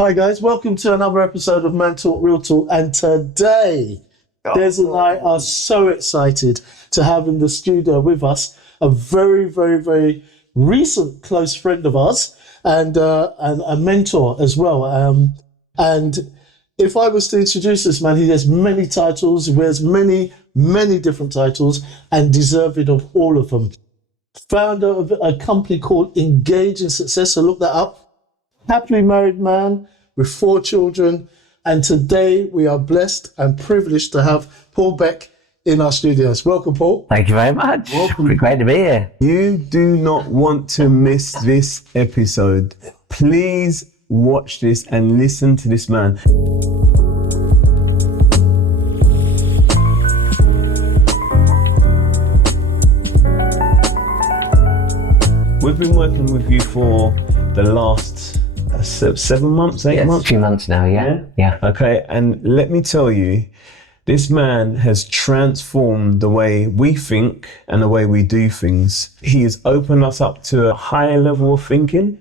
Hi guys, welcome to another episode of Man Talk Real Talk, and today Des and I are so excited to have in the studio with us a very recent close friend of ours and a mentor as well. And if I was to introduce this man, he has many titles, he wears many different titles and deserving of all of them. Founder of a company called Engage in Success, so look that up. Happily married man with 4 children, and today we are blessed and privileged to have Paul Becque in our studios. Welcome, Paul. Thank you very much. Welcome. Great to be here. You do not want to miss this episode. Please watch this and listen to this man. We've been working with you for the last 7 months, 8 months? A few months now, yeah. Okay, and let me tell you, this man has transformed the way we think and the way we do things. He has opened us up to a higher level of thinking.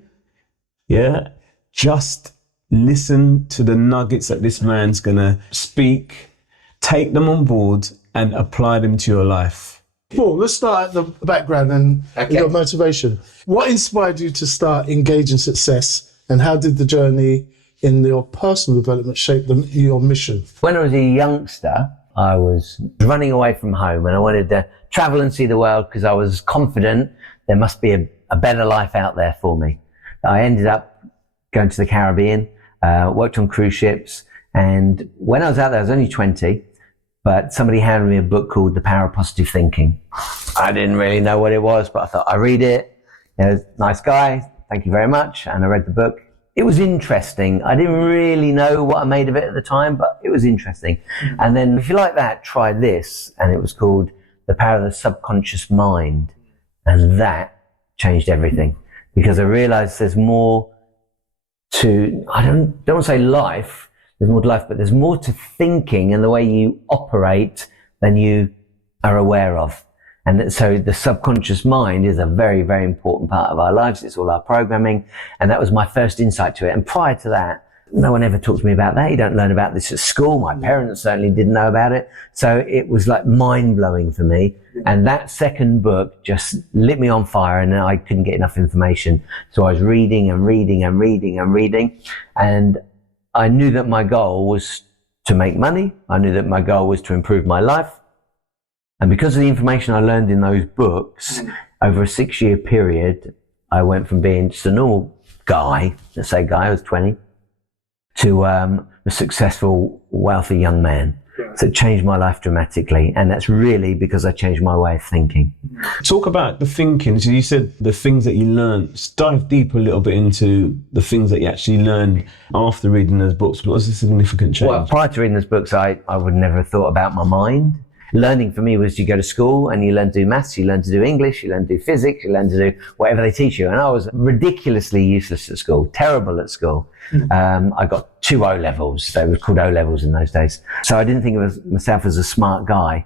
Yeah, just listen to the nuggets that this man's gonna speak, take them on board and apply them to your life. Paul, let's start at the background and your motivation. What inspired you to start Engage in Success, and how did the journey in your personal development shape your mission? When I was a youngster, I was running away from home and I wanted to travel and see the world because I was confident there must be a better life out there for me. I ended up going to the Caribbean, worked on cruise ships, and when I was out there, I was only 20, but somebody handed me a book called The Power of Positive Thinking. I didn't really know what it was, but I thought, I read it. Nice guy, thank you very much. And I read the book. It was interesting. I didn't really know what I made of it at the time, but it was interesting. And then, if you like that, try this. And it was called The Power of the Subconscious Mind. And that changed everything, because I realized there's more to, I don't want to say life, there's more to life, but there's more to thinking and the way you operate than you are aware of. And so the subconscious mind is a very important part of our lives. It's all our programming. And that was my first insight to it. And prior to that, no one ever talked to me about that. You don't learn about this at school. My parents certainly didn't know about it. So it was like mind blowing for me. And that second book just lit me on fire, and I couldn't get enough information. So I was reading. And I knew that my goal was to make money. I knew that my goal was to improve my life. And because of the information I learned in those books, over a 6-year period, I went from being just a normal guy, I was 20, to a successful, wealthy young man. So it changed my life dramatically. And that's really because I changed my way of thinking. Talk about the thinking. So you said the things that you learned. Just dive deeper a little bit into the things that you actually learned after reading those books. What was the significant change? Well, prior to reading those books, I would never have thought about my mind. Learning for me was you go to school and you learn to do maths, you learn to do English, you learn to do physics, you learn to do whatever they teach you. And I was ridiculously useless at school, terrible at school. I got 2 O-levels. They were called O-levels in those days. So I didn't think of myself as a smart guy,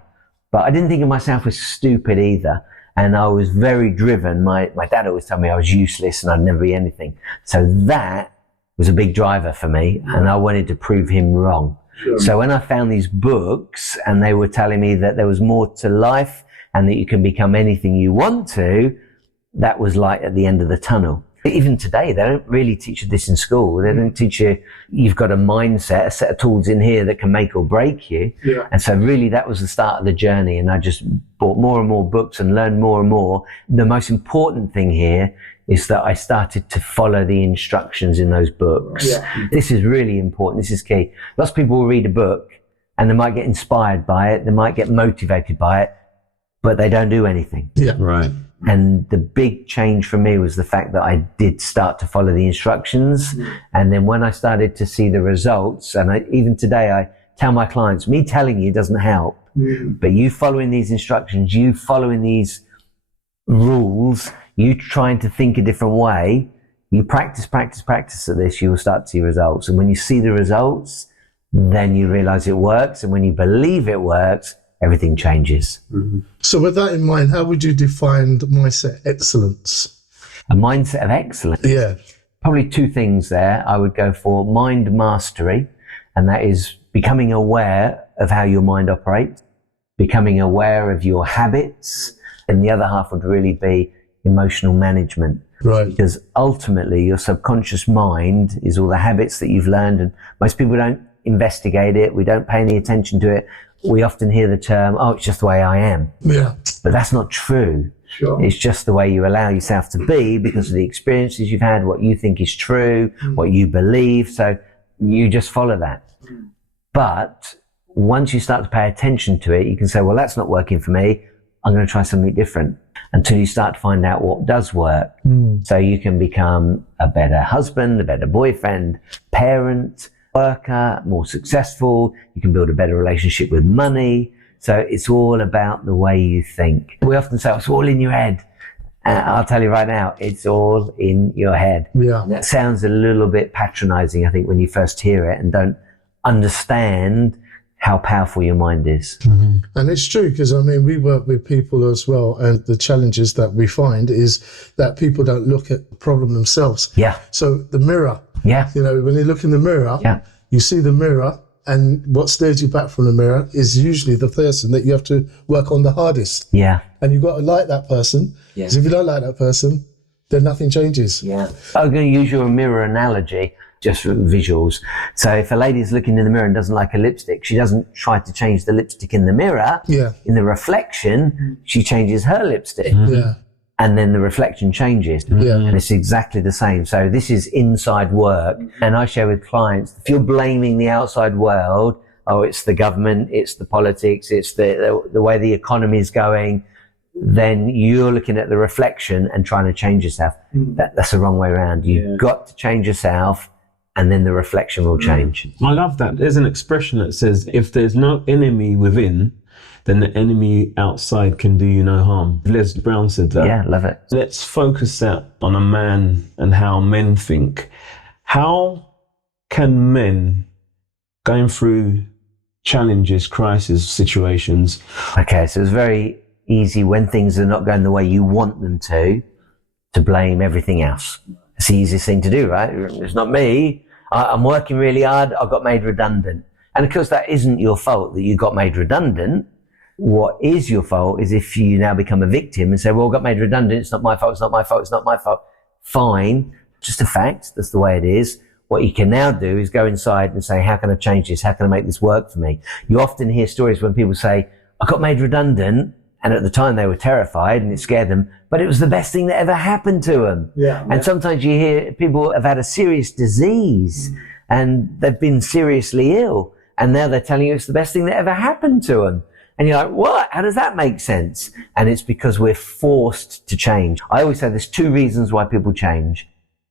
but I didn't think of myself as stupid either. And I was very driven. My dad always told me I was useless and I'd never be anything. So that was a big driver for me, and I wanted to prove him wrong. Sure. So when I found these books and they were telling me that there was more to life and that you can become anything you want to, that was light at the end of the tunnel. Even today, they don't really teach you this in school. They don't teach you, you've got a mindset, a set of tools in here that can make or break you. Yeah. And so really that was the start of the journey. And I just bought more and more books and learned more and more. The most important thing here is that I started to follow the instructions in those books. Yeah. This is really important. This is key. Lots of people will read a book and they might get inspired by it. They might get motivated by it, but they don't do anything. Yeah, right. And the big change for me was the fact that I did start to follow the instructions. And then when I started to see the results, and even today I tell my clients, me telling you doesn't help, but you following these instructions, you following these rules, you trying to think a different way, you practice at this, you will start to see results. And when you see the results, then you realize it works. And when you believe it works, everything changes. Mm-hmm. So with that in mind, how would you define mindset excellence? A mindset of excellence? Yeah. probably two things there. I would go for mind mastery, and that is becoming aware of how your mind operates, becoming aware of your habits, and the other half would really be emotional management. Right. Because ultimately your subconscious mind is all the habits that you've learned, and most people don't investigate it. We don't pay any attention to it. We often hear the term, oh, it's just the way I am. Yeah. But that's not true. Sure. It's just the way you allow yourself to be because of the experiences you've had, what you think is true, what you believe. So you just follow that. But once you start to pay attention to it, you can say, well, that's not working for me. I'm going to try something different, until you start to find out what does work. So you can become a better husband, a better boyfriend, parent, worker, more successful. You can build a better relationship with money. So it's all about the way you think. We often say, it's all in your head. I'll tell you right now, it's all in your head. Yeah. That sounds a little bit patronizing, I think, when you first hear it and don't understand how powerful your mind is. And it's true, because I mean, we work with people as well, and the challenges that we find is that people don't look at the problem themselves. Yeah. So the mirror, Yeah. you know, when you look in the mirror, Yeah. you see the mirror, and what stares you back from the mirror is usually the person that you have to work on the hardest. Yeah. And you've got to like that person, because if you don't like that person, then nothing changes. Yeah. I'm going to use your mirror analogy just for visuals. So if a lady is looking in the mirror and doesn't like a lipstick, she doesn't try to change the lipstick in the mirror. Yeah. In the reflection, she changes her lipstick. Yeah. And then the reflection changes. Yeah. And it's exactly the same. So this is inside work. And I share with clients, if you're blaming the outside world, oh, it's the government, it's the politics, it's the way the economy is going, then you're looking at the reflection and trying to change yourself. That's the wrong way around. You've got to change yourself, and then the reflection will change. I love that. There's an expression that says, if there's no enemy within, then the enemy outside can do you no harm. Les Brown said that. Yeah, love it. Let's focus that on a man and how men think. How can men going through challenges, crisis situations? Okay, so it's very easy when things are not going the way you want them to blame everything else. It's the easiest thing to do, right? It's not me. I'm working really hard. I got made redundant. And of course, that isn't your fault that you got made redundant. What is your fault is if you now become a victim and say, well, I got made redundant. It's not my fault. It's not my fault. It's not my fault. Fine. Just a fact. That's the way it is. What you can now do is go inside and say, how can I change this? How can I make this work for me? You often hear stories when people say, I got made redundant. And at the time they were terrified and it scared them, but it was the best thing that ever happened to them. And sometimes you hear people have had a serious disease and they've been seriously ill, and now they're telling you it's the best thing that ever happened to them. And you're like, what? How does that make sense? And it's because we're forced to change. I always say there's two reasons why people change.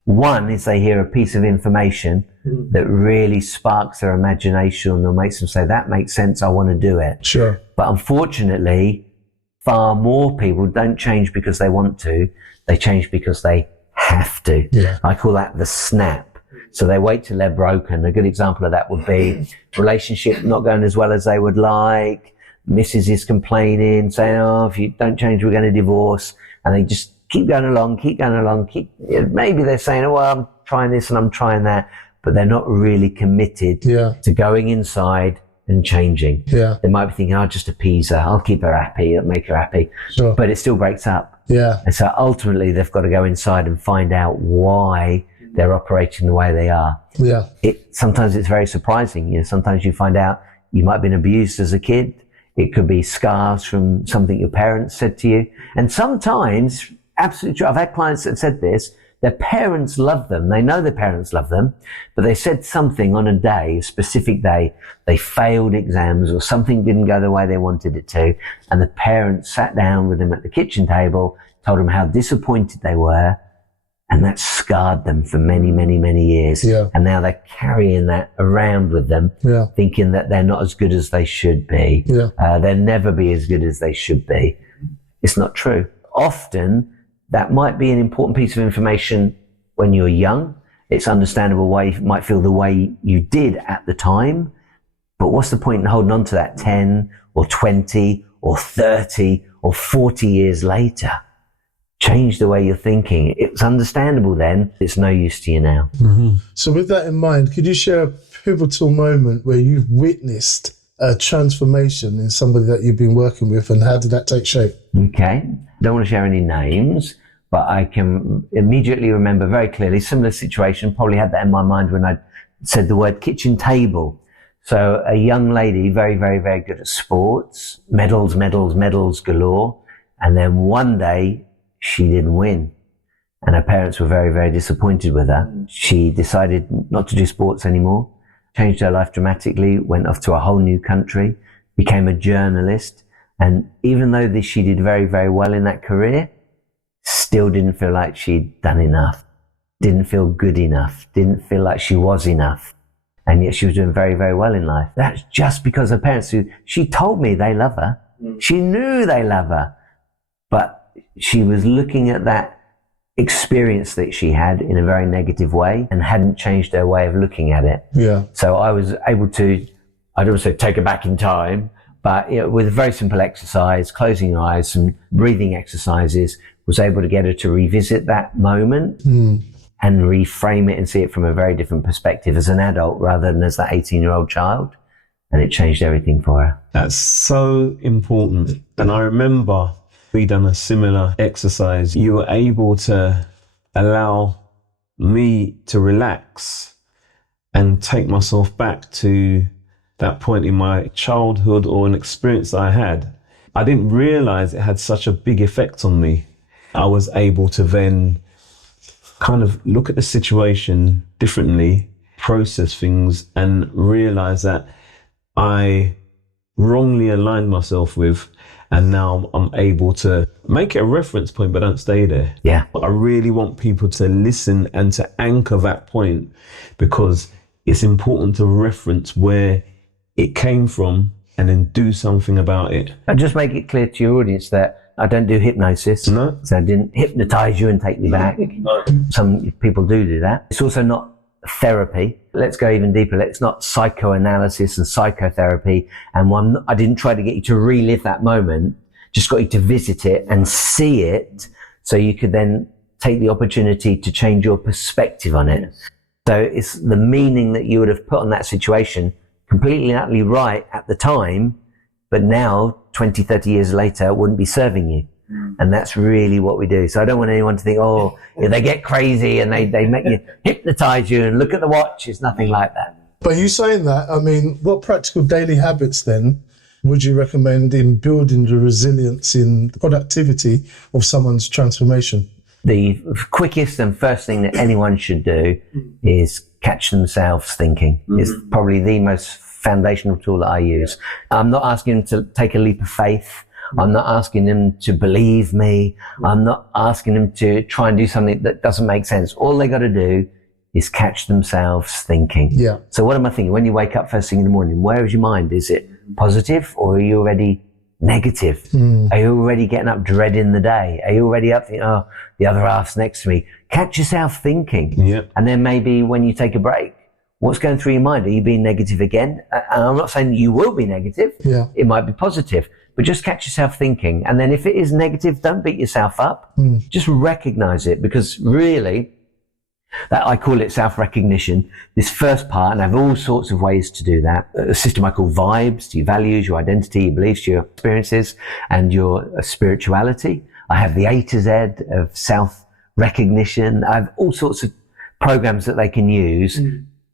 One is they hear a piece of information that really sparks their imagination or makes them say, that makes sense, I want to do it. Sure. But unfortunately, far more people don't change because they want to. They change because they have to. Yeah. I call that the snap. So they wait till they're broken. A good example of that would be relationship not going as well as they would like. Mrs. is complaining, saying, oh, if you don't change, we're going to divorce. And they just keep going along. Maybe they're saying, oh, well, I'm trying this and I'm trying that, but they're not really committed to going inside and changing. Yeah. They might be thinking, I'll just appease her. I'll keep her happy. I'll make her happy. Sure. But it still breaks up. Yeah. And so ultimately they've got to go inside and find out why they're operating the way they are. Yeah. Sometimes it's very surprising. You know, sometimes you find out you might have been abused as a kid. It could be scars from something your parents said to you. And sometimes, absolutely true, I've had clients that said this, their parents love them. They know their parents love them, but they said something on a day, a specific day, they failed exams or something didn't go the way they wanted it to. And the parents sat down with them at the kitchen table, told them how disappointed they were. And that scarred them for many, many, many years. Yeah. And now they're carrying that around with them, thinking that they're not as good as they should be. Yeah. They'll never be as good as they should be. It's not true. Often, that might be an important piece of information when you're young. It's understandable why you might feel the way you did at the time. But what's the point in holding on to that 10 or 20 or 30 or 40 years later? changed the way you're thinking. It was understandable then. It's no use to you now. So with that in mind, could you share a pivotal moment where you've witnessed a transformation in somebody that you've been working with, and how did that take shape? Okay. Don't want to share any names, but I can immediately remember very clearly, similar situation, probably had that in my mind when I said the word kitchen table. So a young lady, very, very, very good at sports, medals galore. And then one day she didn't win. And her parents were very, very disappointed with her. She decided not to do sports anymore, changed her life dramatically, went off to a whole new country, became a journalist. And even though she did very, very well in that career, still didn't feel like she'd done enough, didn't feel good enough, didn't feel like she was enough. And yet she was doing very, very well in life. That's just because her parents, she told me they love her. She knew they love her. But she was looking at that experience that she had in a very negative way and hadn't changed her way of looking at it. Yeah. So I was able to, I don't want to say take her back in time, but with a very simple exercise, closing your eyes, some breathing exercises, was able to get her to revisit that moment and reframe it and see it from a very different perspective as an adult rather than as that 18-year-old child. And it changed everything for her. That's so important. And I remember we done a similar exercise. You were able to allow me to relax and take myself back to that point in my childhood or an experience I had. I didn't realize it had such a big effect on me. I was able to then kind of look at the situation differently, process things, and realize that I wrongly aligned myself with, and now I'm able to make it a reference point, but don't stay there. Yeah. I really want people to listen and to anchor that point, because it's important to reference where it came from and then do something about it. And just make it clear to your audience that I don't do hypnosis. No. So I didn't hypnotize you and take you back. No. Some people do that. It's also not therapy. Let's go even deeper. It's not psychoanalysis and psychotherapy. And I didn't try to get you to relive that moment, just got you to visit it and see it so you could then take the opportunity to change your perspective on it. So it's the meaning that you would have put on that situation, completely and utterly right at the time, but now 20, 30 years later wouldn't be serving you. And that's really what we do. So I don't want anyone to think, oh, they get crazy and they make you hypnotize you and look at the watch. It's nothing like that. But you saying that, I mean, what practical daily habits then would you recommend in building the resilience in productivity of someone's transformation? The quickest and first thing that anyone should do is catch themselves thinking. It's probably the most foundational tool that I use. I'm not asking them to take a leap of faith. I'm not asking them to believe me. I'm not asking them to try and do something that doesn't make sense. All they got to do is catch themselves thinking. Yeah. So what am I thinking? When you wake up first thing in the morning, where is your mind? Is it positive or are you already negative? Are you already getting up dreading the day? Are you already up thinking, oh, the other half's next to me? Catch yourself thinking. Yep. And then maybe when you take a break, what's going through your mind? Are you being negative again? And I'm not saying you will be negative. Yeah. It might be positive, but just catch yourself thinking. And then if it is negative, don't beat yourself up. Just recognize it, because really, that I call it self-recognition. This first part, and I have all sorts of ways to do that. A system I call vibes, your values, your identity, your beliefs, your experiences, and your spirituality. I have the A to Z of self-recognition. I have all sorts of programs that they can use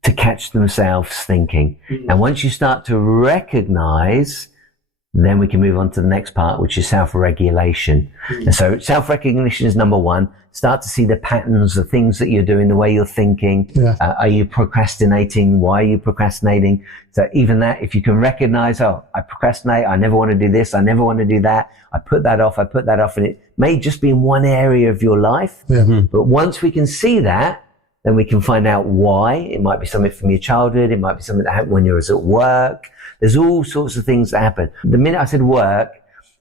to catch themselves thinking. And once you start to recognize, then we can move on to the next part, which is self-regulation. And so self-recognition is number one. Start to see the patterns, the things that you're doing, the way you're thinking. Yeah. Are you procrastinating? Why are you procrastinating? So even that, if you can recognize, oh, I procrastinate, I never want to do this, I never want to do that, I put that off, and it may just be in one area of your life. Yeah. But once we can see that, then we can find out why. It might be something from your childhood. It might be something that happened when you was at work. There's all sorts of things that happen. The minute I said work,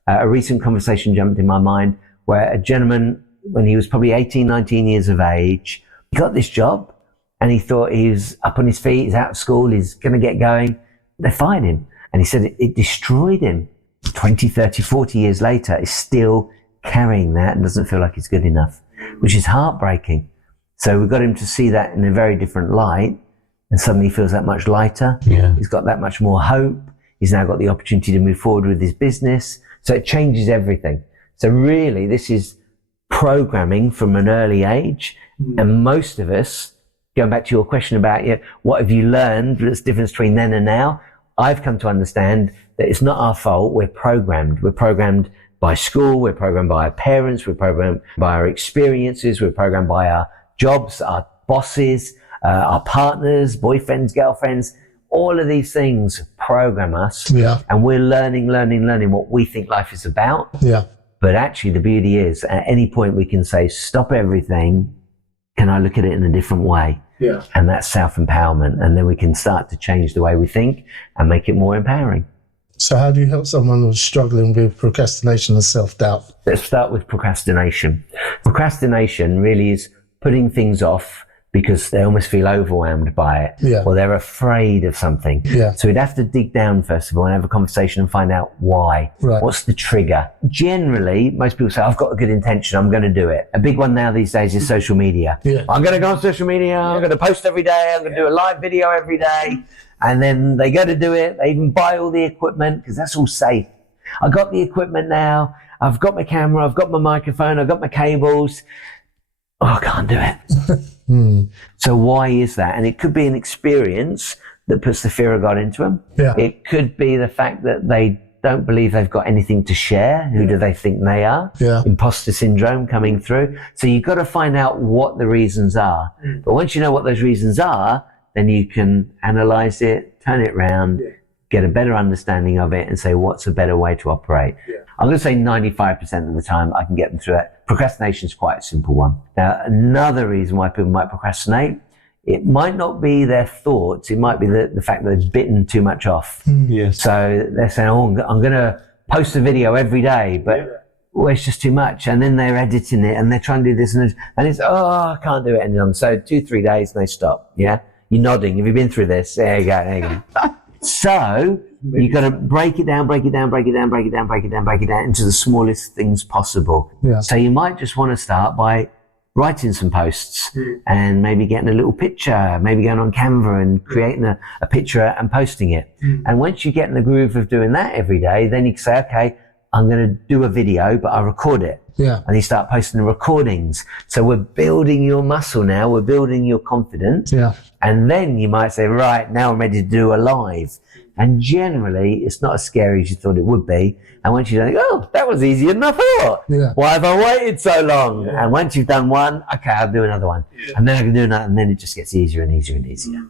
a recent conversation jumped in my mind where a gentleman, when he was probably 18, 19 years of age, he got this job and he thought he was up on his feet, he's out of school, he's going to get going. They fired him. And he said it destroyed him. 20, 30, 40 years later, it still carrying that and doesn't feel like he's good enough, which is heartbreaking. So we've got him to see that in a very different light, and suddenly he feels that much lighter. Yeah. He's got that much more hope. He's now got the opportunity to move forward with his business. So it changes everything. So really, this is programming from an early age. And most of us, going back to your question about what have you learned that's the difference between then and now, I've come to understand that it's not our fault. We're programmed. We're programmed by school. We're programmed by our parents. We're programmed by our experiences. We're programmed by our jobs, our bosses, our partners, boyfriends, girlfriends. All of these things program us. Yeah. And we're learning what we think life is about. Yeah. But actually the beauty is at any point we can say, stop everything. Can I look at it in a different way? Yeah. And that's self-empowerment. And then we can start to change the way we think and make it more empowering. So how do you help someone who's struggling with procrastination and self-doubt? Let's start with procrastination. Procrastination really is putting things off because they almost feel overwhelmed by it, Yeah. or they're afraid of something. Yeah. So we'd have to dig down first of all and have a conversation and find out why. Right. What's the trigger? Generally, most people say, I've got a good intention, I'm going to do it. A big one now these days is social media. Yeah. I'm going to go on social media, I'm going to post every day, I'm going to do a live video every day. And then they go to do it, they even buy all the equipment because that's all safe. I've got the equipment now, I've got my camera, I've got my microphone, I've got my cables. Oh, I can't do it. So why is that? And it could be an experience that puts the fear of God into them. Yeah. It could be the fact that they don't believe they've got anything to share. Who do they think they are? Yeah. Imposter syndrome coming through. So you've got to find out what the reasons are. But once you know what those reasons are, then you can analyze it, turn it around, get a better understanding of it and say, what's a better way to operate? I'm going to say 95% of the time I can get them through that. Procrastination is quite a simple one. Now, another reason why people might procrastinate, it might not be their thoughts. It might be the fact that they've bitten too much off. Yes. So they're saying, oh, I'm going to post a video every day, but well, it's just too much. And then they're editing it and they're trying to do this and it's, oh, I can't do it. And so 2-3 days and they stop. Yeah. You're nodding. Have you been through this? There you go. So you've got to break it down into the smallest things possible. Yeah. So you might just want to start by writing some posts and maybe getting a little picture, maybe going on Canva and creating a picture and posting it. And once you get in the groove of doing that every day, then you can say, okay, I'm going to do a video, but I'll record it. Yeah. And you start posting the recordings. So we're building your muscle now. We're building your confidence. Yeah. And then you might say, right, now I'm ready to do a live. And generally, it's not as scary as you thought it would be. And once you think, oh, that was easier than I thought. Yeah. Why have I waited so long? Yeah. And once you've done one, okay, I'll do another one. Yeah. And then I can do another. And then it just gets easier and easier and easier.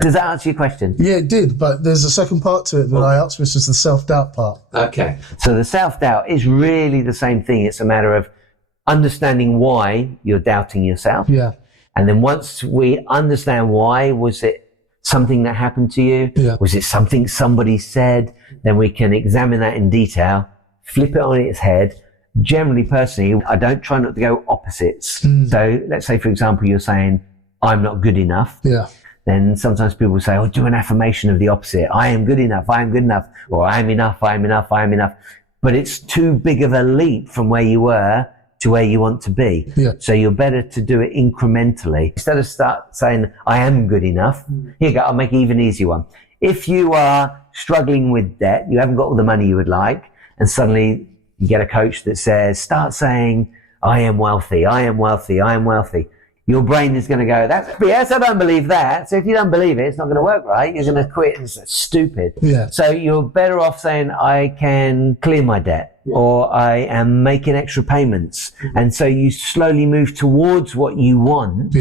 Does that answer your question? Yeah, it did. But there's a second part to it that I asked, which is the self-doubt part. Okay. So the self-doubt is really the same thing. It's a matter of understanding why you're doubting yourself. Yeah. And then once we understand why, was it something that happened to you? Yeah. Was it something somebody said? Then we can examine that in detail, flip it on its head. Generally, personally, I don't try not to go opposites. So let's say, for example, you're saying, I'm not good enough. Yeah. Then sometimes people say, oh, do an affirmation of the opposite. I am good enough. I am good enough. Or I am enough. I am enough. I am enough. But it's too big of a leap from where you were to where you want to be. Yeah. So you're better to do it incrementally. Instead of start saying, I am good enough. Here you go. I'll make an even easier one. If you are struggling with debt, you haven't got all the money you would like, and suddenly you get a coach that says, start saying, I am wealthy. I am wealthy. I am wealthy. Your brain is going to go, that's BS, I don't believe that. So if you don't believe it, it's not going to work, right? You're going to quit. It's stupid. Yeah. So you're better off saying, I can clear my debt, or I am making extra payments. And so you slowly move towards what you want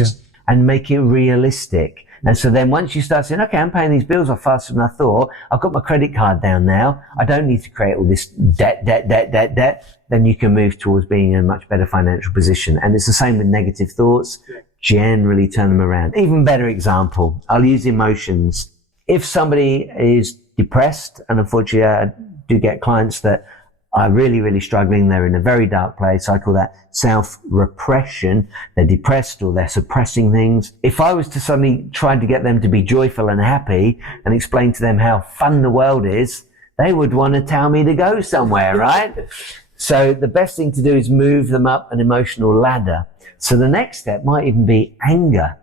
and make it realistic. And so then once you start saying, okay, I'm paying these bills off faster than I thought. I've got my credit card down now. I don't need to create all this debt. Then you can move towards being in a much better financial position. And it's the same with negative thoughts. Generally turn them around. Even better example, I'll use emotions. If somebody is depressed, and unfortunately I do get clients that are really, really struggling. They're in a very dark place. I call that self-repression. They're depressed or they're suppressing things. If I was to suddenly try to get them to be joyful and happy and explain to them how fun the world is, they would want to tell me to go somewhere, right? So the best thing to do is move them up an emotional ladder. So the next step might even be anger.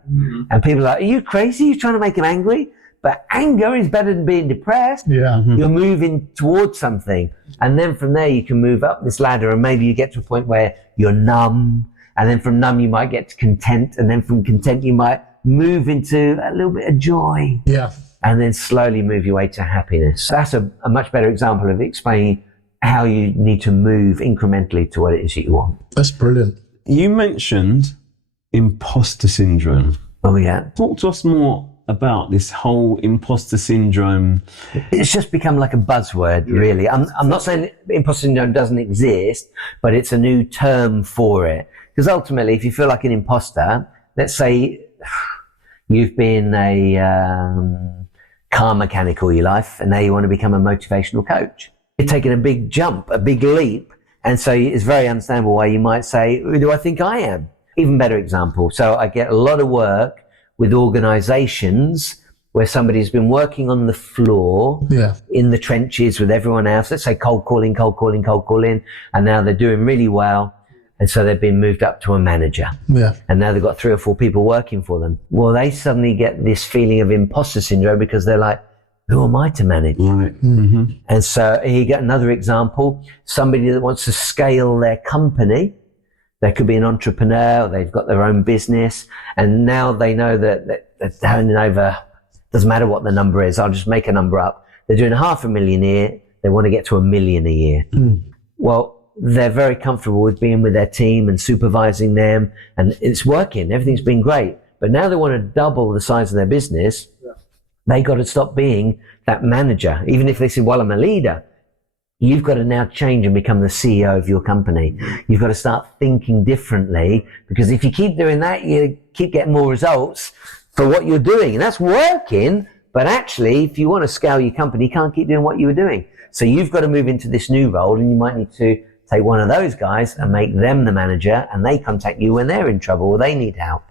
And people are like, are you crazy? You're trying to make them angry? But anger is better than being depressed. Yeah. You're moving towards something. And then from there, you can move up this ladder, and maybe you get to a point where you're numb. And then from numb, you might get to content. And then from content, you might move into a little bit of joy. Yeah. And then slowly move your way to happiness. That's a much better example of explaining how you need to move incrementally to what it is that you want. That's brilliant. You mentioned imposter syndrome. Oh, yeah. Talk to us more about this whole imposter syndrome. It's just become like a buzzword, really. I'm not saying imposter syndrome doesn't exist, but it's a new term for it. Because ultimately, if you feel like an imposter, let's say you've been a car mechanic all your life, and now you want to become a motivational coach. You're taking a big jump, a big leap. And so it's very understandable why you might say, who do I think I am? Even better example. So I get a lot of work with organizations where somebody's been working on the floor in the trenches with everyone else. Let's say cold calling. And now they're doing really well. And so they've been moved up to a manager. Yeah. And now they've got 3 or 4 people working for them. Well, they suddenly get this feeling of imposter syndrome because they're like, who am I to manage? Right. And so here you get another example. Somebody that wants to scale their company. They could be an entrepreneur, or they've got their own business, and now they know that they're handing over, doesn't matter what the number is, I'll just make a number up. They're doing $500,000 a year, they want to get to $1 million a year. Well, they're very comfortable with being with their team and supervising them, and it's working, everything's been great. But now they want to double the size of their business, they got to stop being that manager. Even if they say, well, I'm a leader, you've got to now change and become the CEO of your company. You've got to start thinking differently, because if you keep doing that, you keep getting more results for what you're doing. And that's working. But actually, if you want to scale your company, you can't keep doing what you were doing. So you've got to move into this new role, and you might need to take one of those guys and make them the manager, and they contact you when they're in trouble or they need help.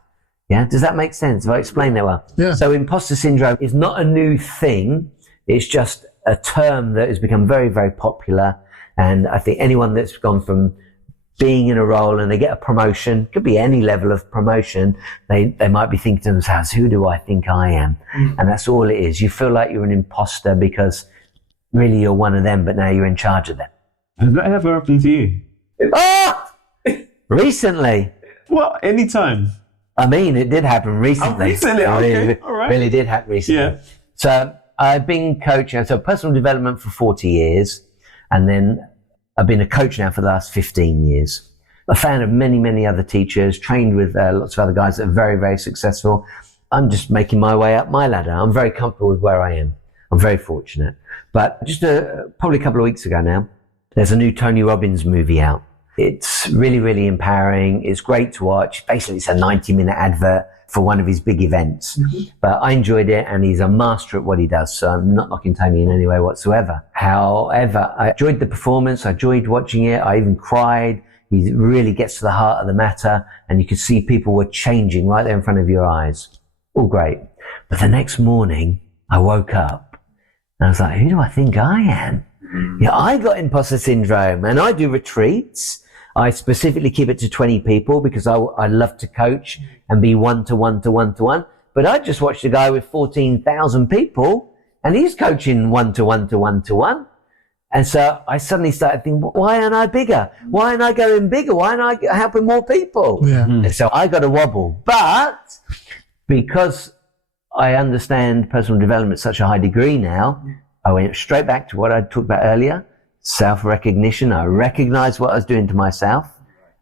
Yeah. Does that make sense? Have I explained that well? Yeah. So imposter syndrome is not a new thing. It's just a term that has become very, very popular. And I think anyone that's gone from being in a role and they get a promotion, could be any level of promotion, they might be thinking to themselves, who do I think I am? And that's all it is. You feel like you're an imposter because really you're one of them, but now you're in charge of them. Has that ever happened to you? Oh! Recently. Well, anytime. I mean, it did happen recently. Oh, recently? Okay, all right. Really did happen recently. Yeah. So I've been coaching, so personal development for 40 years, and then I've been a coach now for the last 15 years. A fan of many, many other teachers, trained with lots of other guys that are very, very successful. I'm just making my way up my ladder. I'm very comfortable with where I am. I'm very fortunate. But just probably a couple of weeks ago now, there's a new Tony Robbins movie out. It's really, really empowering. It's great to watch. Basically, it's a 90-minute advert for one of his big events. But I enjoyed it, and he's a master at what he does. So I'm not knocking Tony in any way whatsoever. However, I enjoyed the performance. I enjoyed watching it. I even cried. He really gets to the heart of the matter, and you could see people were changing right there in front of your eyes. All great. But the next morning, I woke up and I was like, who do I think I am? Yeah, I got imposter syndrome, and I do retreats. I specifically keep it to 20 people because I love to coach and be one-to-one. But I just watched a guy with 14,000 people, and he's coaching one-to-one. And so I suddenly started thinking, why aren't I bigger? Why aren't I going bigger? Why aren't I helping more people? Yeah. And so I got a wobble. But because I understand personal development at such a high degree now, I went straight back to what I talked about earlier. Self-recognition. I recognized what I was doing to myself.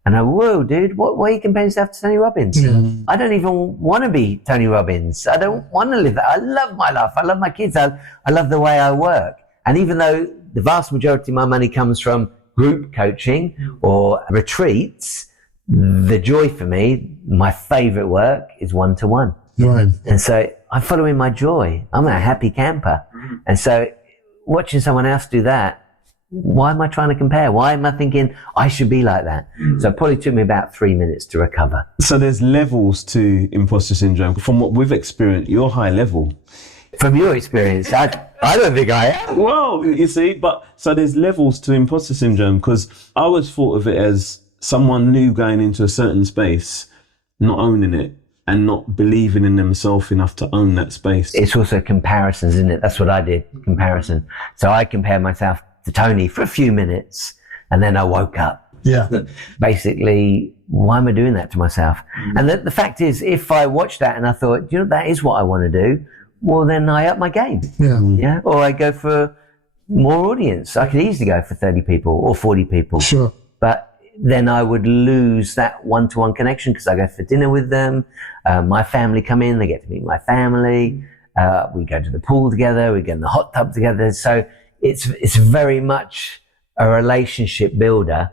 And whoa, dude, why are you comparing yourself to Tony Robbins? I don't even want to be Tony Robbins. I don't want to live that. I love my life. I love my kids. I love the way I work. And even though the vast majority of my money comes from group coaching or retreats, the joy for me, my favorite work is one-to-one. Right. And so I'm following my joy. I'm a happy camper. And so watching someone else do that, why am I trying to compare? Why am I thinking I should be like that? So it probably took me about 3 minutes to recover. So there's levels to imposter syndrome. From what we've experienced, you're high level. From your experience, I don't think I am. Well, you see, but so there's levels to imposter syndrome, because I always thought of it as someone new going into a certain space, not owning it and not believing in themselves enough to own that space. It's also comparisons, isn't it? That's what I did, comparison. So I compared myself to Tony for a few minutes and then I woke up. Yeah. Basically, why am I doing that to myself? And the fact is, if I watched that and I thought, that is what I want to do, well, then I up my game. Yeah. Or I go for more audience. I could easily go for 30 people or 40 people. Sure. But then I would lose that one-to-one connection because I go for dinner with them. My family come in, they get to meet my family. We go to the pool together, we get in the hot tub together. So it's very much a relationship builder.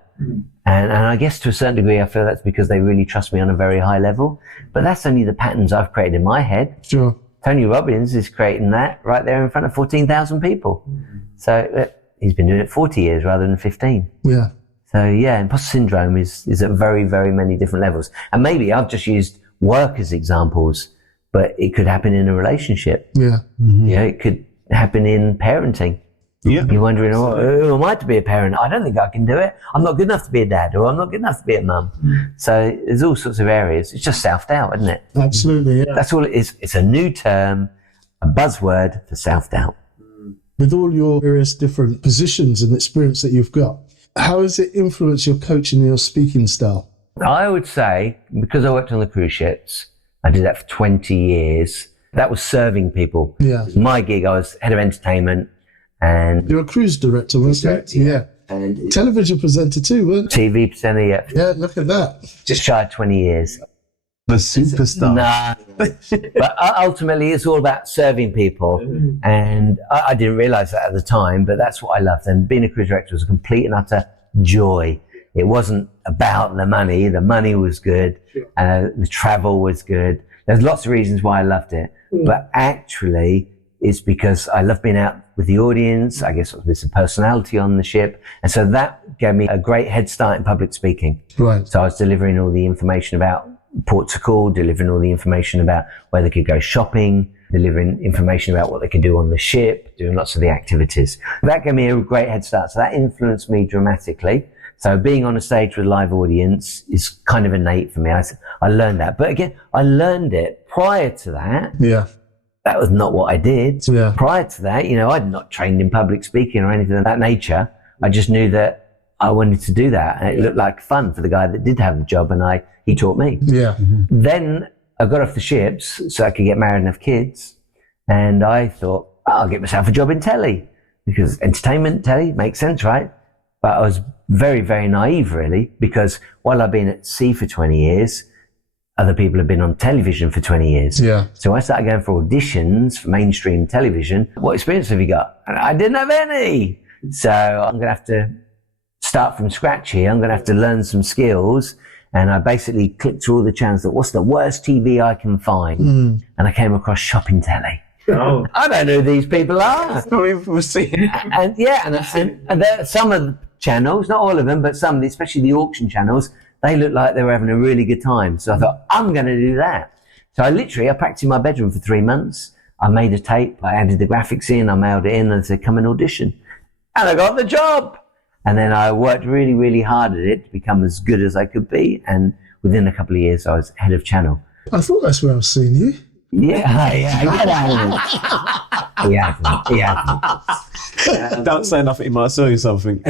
And I guess to a certain degree, I feel that's because they really trust me on a very high level. But that's only the patterns I've created in my head. Sure. Tony Robbins is creating that right there in front of 14,000 people. So he's been doing it 40 years rather than 15. Yeah. So yeah, imposter syndrome is at very, very many different levels. And maybe I've just used work as examples, but it could happen in a relationship. Yeah. It could happen in parenting. Yeah. You're wondering, who am I to be a parent? I don't think I can do it. I'm not good enough to be a dad, or I'm not good enough to be a mum. So there's all sorts of areas. It's just self-doubt, isn't it? Absolutely. Yeah. That's all it is. It's a new term, a buzzword for self-doubt. With all your various different positions and experience that you've got, how has it influenced your coaching and your speaking style? I would say, because I worked on the cruise ships, I did that for 20 years. That was serving people. Yeah. My gig, I was head of entertainment and You're a cruise director, wasn't you? Yeah. and Television presenter too, weren't you? TV presenter, yeah. Yeah, look at that. Just shy of 20 years. The superstar. Nah. But ultimately, it's all about serving people. And I didn't realize that at the time, but that's what I loved. And being a cruise director was a complete and utter joy. It wasn't about the money. The money was good. The travel was good. There's lots of reasons why I loved it. But actually, it's because I love being out with the audience. I guess there's a personality on the ship. And so that gave me a great head start in public speaking. Right. So I was delivering all the information about ports of call, delivering all the information about where they could go shopping, delivering information about what they could do on the ship, doing lots of the activities. That gave me a great head start. So that influenced me dramatically. So being on a stage with a live audience is kind of innate for me. I learned that. But again, I learned it prior to that. Yeah. That was not what I did. Yeah. Prior to that, I'd not trained in public speaking or anything of that nature. I just knew that I wanted to do that. And it looked like fun for the guy that did have the job, and he taught me. Yeah. Then I got off the ships so I could get married and have kids. And I thought, I'll get myself a job in telly, because entertainment, telly makes sense, right? But I was very, very naive, really, because while I've been at sea for 20 years, other people have been on television for 20 years. Yeah. So I started going for auditions for mainstream television. What experience have you got? And I didn't have any. So I'm going to have to start from scratch here. I'm going to have to learn some skills. And I basically clicked through all the channels that what's the worst TV I can find? And I came across shopping telly. Oh. I don't know who these people are. Not even for seeing. And there are some of the channels, not all of them, but some, especially the auction channels, they look like they were having a really good time. So I thought, I'm going to do that. So I practiced in my bedroom for 3 months. I made a tape, I added the graphics in, I mailed it in and said, come and audition. And I got the job. And then I worked really, really hard at it to become as good as I could be. And within a couple of years, I was head of channel. I thought that's where I was seeing you. Yeah, get out of it. He hasn't. Don't say nothing, he might sell you something.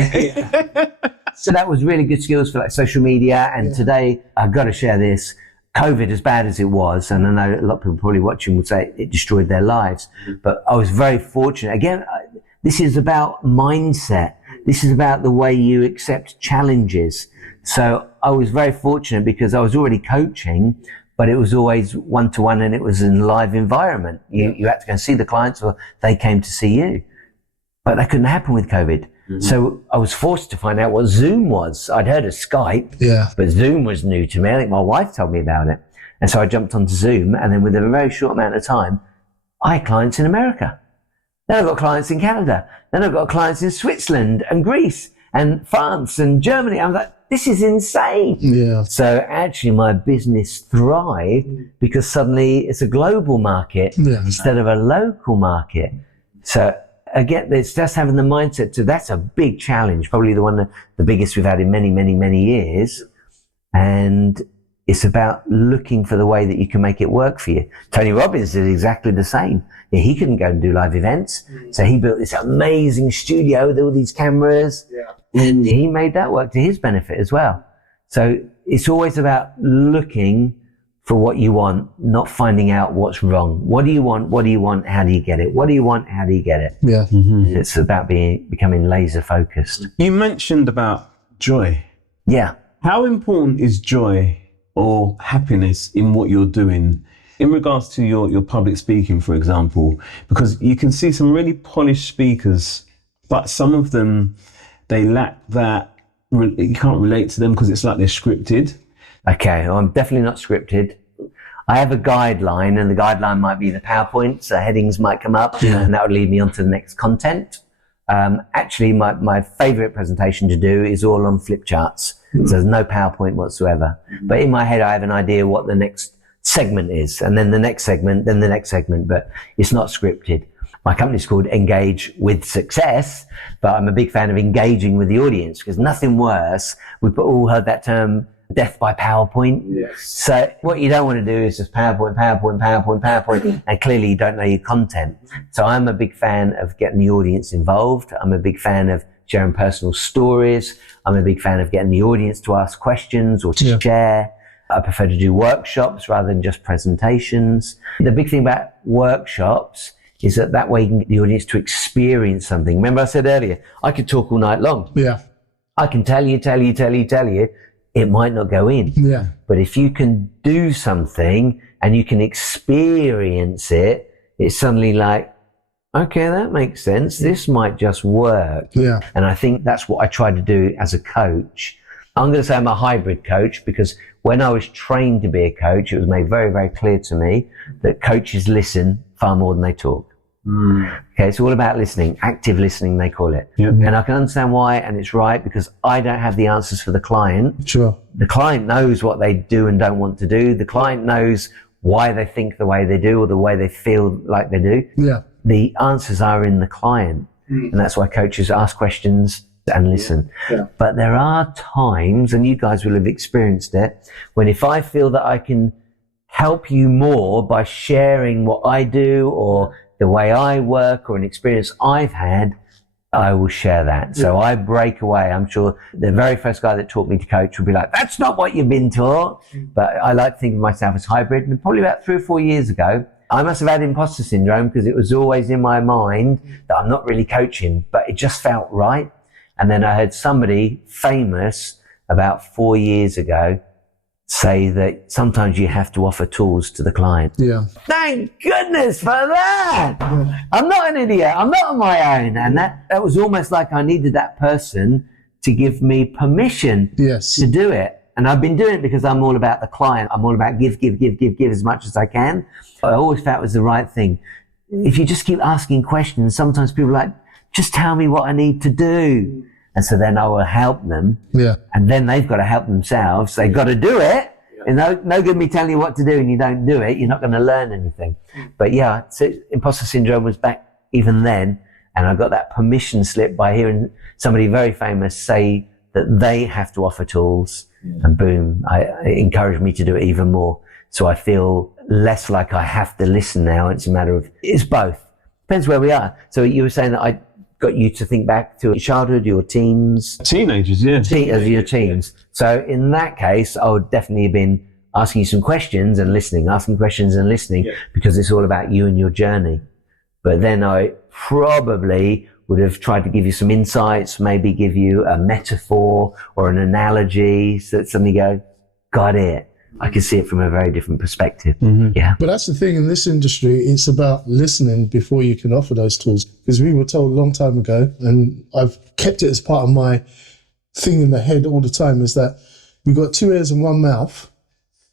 So that was really good skills for like social media. And today, I've got to share this. COVID, as bad as it was, and I know a lot of people probably watching would say it destroyed their lives, but I was very fortunate. Again, this is about mindset. This is about the way you accept challenges. So I was very fortunate because I was already coaching, but it was always one-to-one and it was in a live environment. You had to go and see the clients or they came to see you. But that couldn't happen with COVID. So I was forced to find out what Zoom was. I'd heard of Skype, but Zoom was new to me. I think my wife told me about it. And so I jumped onto Zoom, and then within a very short amount of time, I had clients in America. Then I've got clients in Canada. Then I've got clients in Switzerland and Greece and France and Germany. I was like, this is insane. Yeah. So actually my business thrived because suddenly it's a global market instead of a local market. So again, it's just having the mindset to, that's a big challenge, probably the biggest we've had in many, many, many years. And it's about looking for the way that you can make it work for you. Tony Robbins did exactly the same. Yeah, he couldn't go and do live events. So he built this amazing studio with all these cameras. And he made that work to his benefit as well. So it's always about looking for what you want, not finding out what's wrong. What do you want? What do you want? How do you get it? What do you want? How do you get it? Yeah. It's about becoming laser focused. You mentioned about joy. Yeah. How important is joy or happiness in what you're doing in regards to your public speaking, for example? Because you can see some really polished speakers, but some of them, they lack that, you can't relate to them because it's like they're scripted. Okay, well, I'm definitely not scripted. I have a guideline, and the guideline might be the PowerPoint, so headings might come up, and that would lead me on to the next content. Actually, my favorite presentation to do is all on flip charts. So there's no PowerPoint whatsoever. But in my head, I have an idea what the next segment is, and then the next segment, then the next segment, but it's not scripted. My company's called Engage with Success, but I'm a big fan of engaging with the audience because nothing worse. We've all heard that term, death by PowerPoint. Yes. So what you don't want to do is just PowerPoint, and clearly you don't know your content. So I'm a big fan of getting the audience involved. I'm a big fan of sharing personal stories. I'm a big fan of getting the audience to ask questions or to share. I prefer to do workshops rather than just presentations. The big thing about workshops is that way you can get the audience to experience something. Remember I said earlier, I could talk all night long. Yeah. I can tell you. It might not go in. Yeah. But if you can do something and you can experience it, it's suddenly like, okay, that makes sense. This might just work. Yeah. And I think that's what I try to do as a coach. I'm going to say I'm a hybrid coach because when I was trained to be a coach, it was made very, very clear to me that coaches listen far more than they talk. Okay, it's all about listening, active listening, they call it. And I can understand why, and it's right because I don't have the answers for the client. Sure. The client knows what they do and don't want to do. The client knows why they think the way they do or the way they feel like they do. Yeah. The answers are in the client. And that's why coaches ask questions and listen. But there are times, and you guys will have experienced it, when if I feel that I can help you more by sharing what I do or the way I work or an experience I've had, I will share that. So I break away. I'm sure the very first guy that taught me to coach will be like, that's not what you've been taught. But I like to think of myself as hybrid. And probably about 3 or 4 years ago, I must have had imposter syndrome because it was always in my mind that I'm not really coaching, but it just felt right. And then I heard somebody famous about 4 years ago say that sometimes you have to offer tools to the client. Yeah. Thank goodness for that. I'm not an idiot. I'm not on my own. And that was almost like I needed that person to give me permission to do it. And I've been doing it because I'm all about the client. I'm all about give as much as I can. I always felt it was the right thing. If you just keep asking questions, sometimes people are like, just tell me what I need to do. And so then I will help them. Yeah. And then they've got to help themselves. They've got to do it. You know, no good me telling you what to do and you don't do it. You're not going to learn anything. But yeah, so imposter syndrome was back even then. And I got that permission slip by hearing somebody very famous say that they have to offer tools. And boom, it encouraged me to do it even more. So I feel less like I have to listen now. It's a matter of, it's both. Depends where we are. So you were saying that I got you to think back to your childhood, your teens. Teenagers, yeah. Your teens. So in that case, I would definitely have been asking you some questions and listening, because it's all about you and your journey. But then I probably would have tried to give you some insights, maybe give you a metaphor or an analogy so that suddenly go, got it. I can see it from a very different perspective. Yeah. But that's the thing in this industry, it's about listening before you can offer those tools. Because we were told a long time ago, and I've kept it as part of my thing in the head all the time, is that we've got 2 ears and 1 mouth,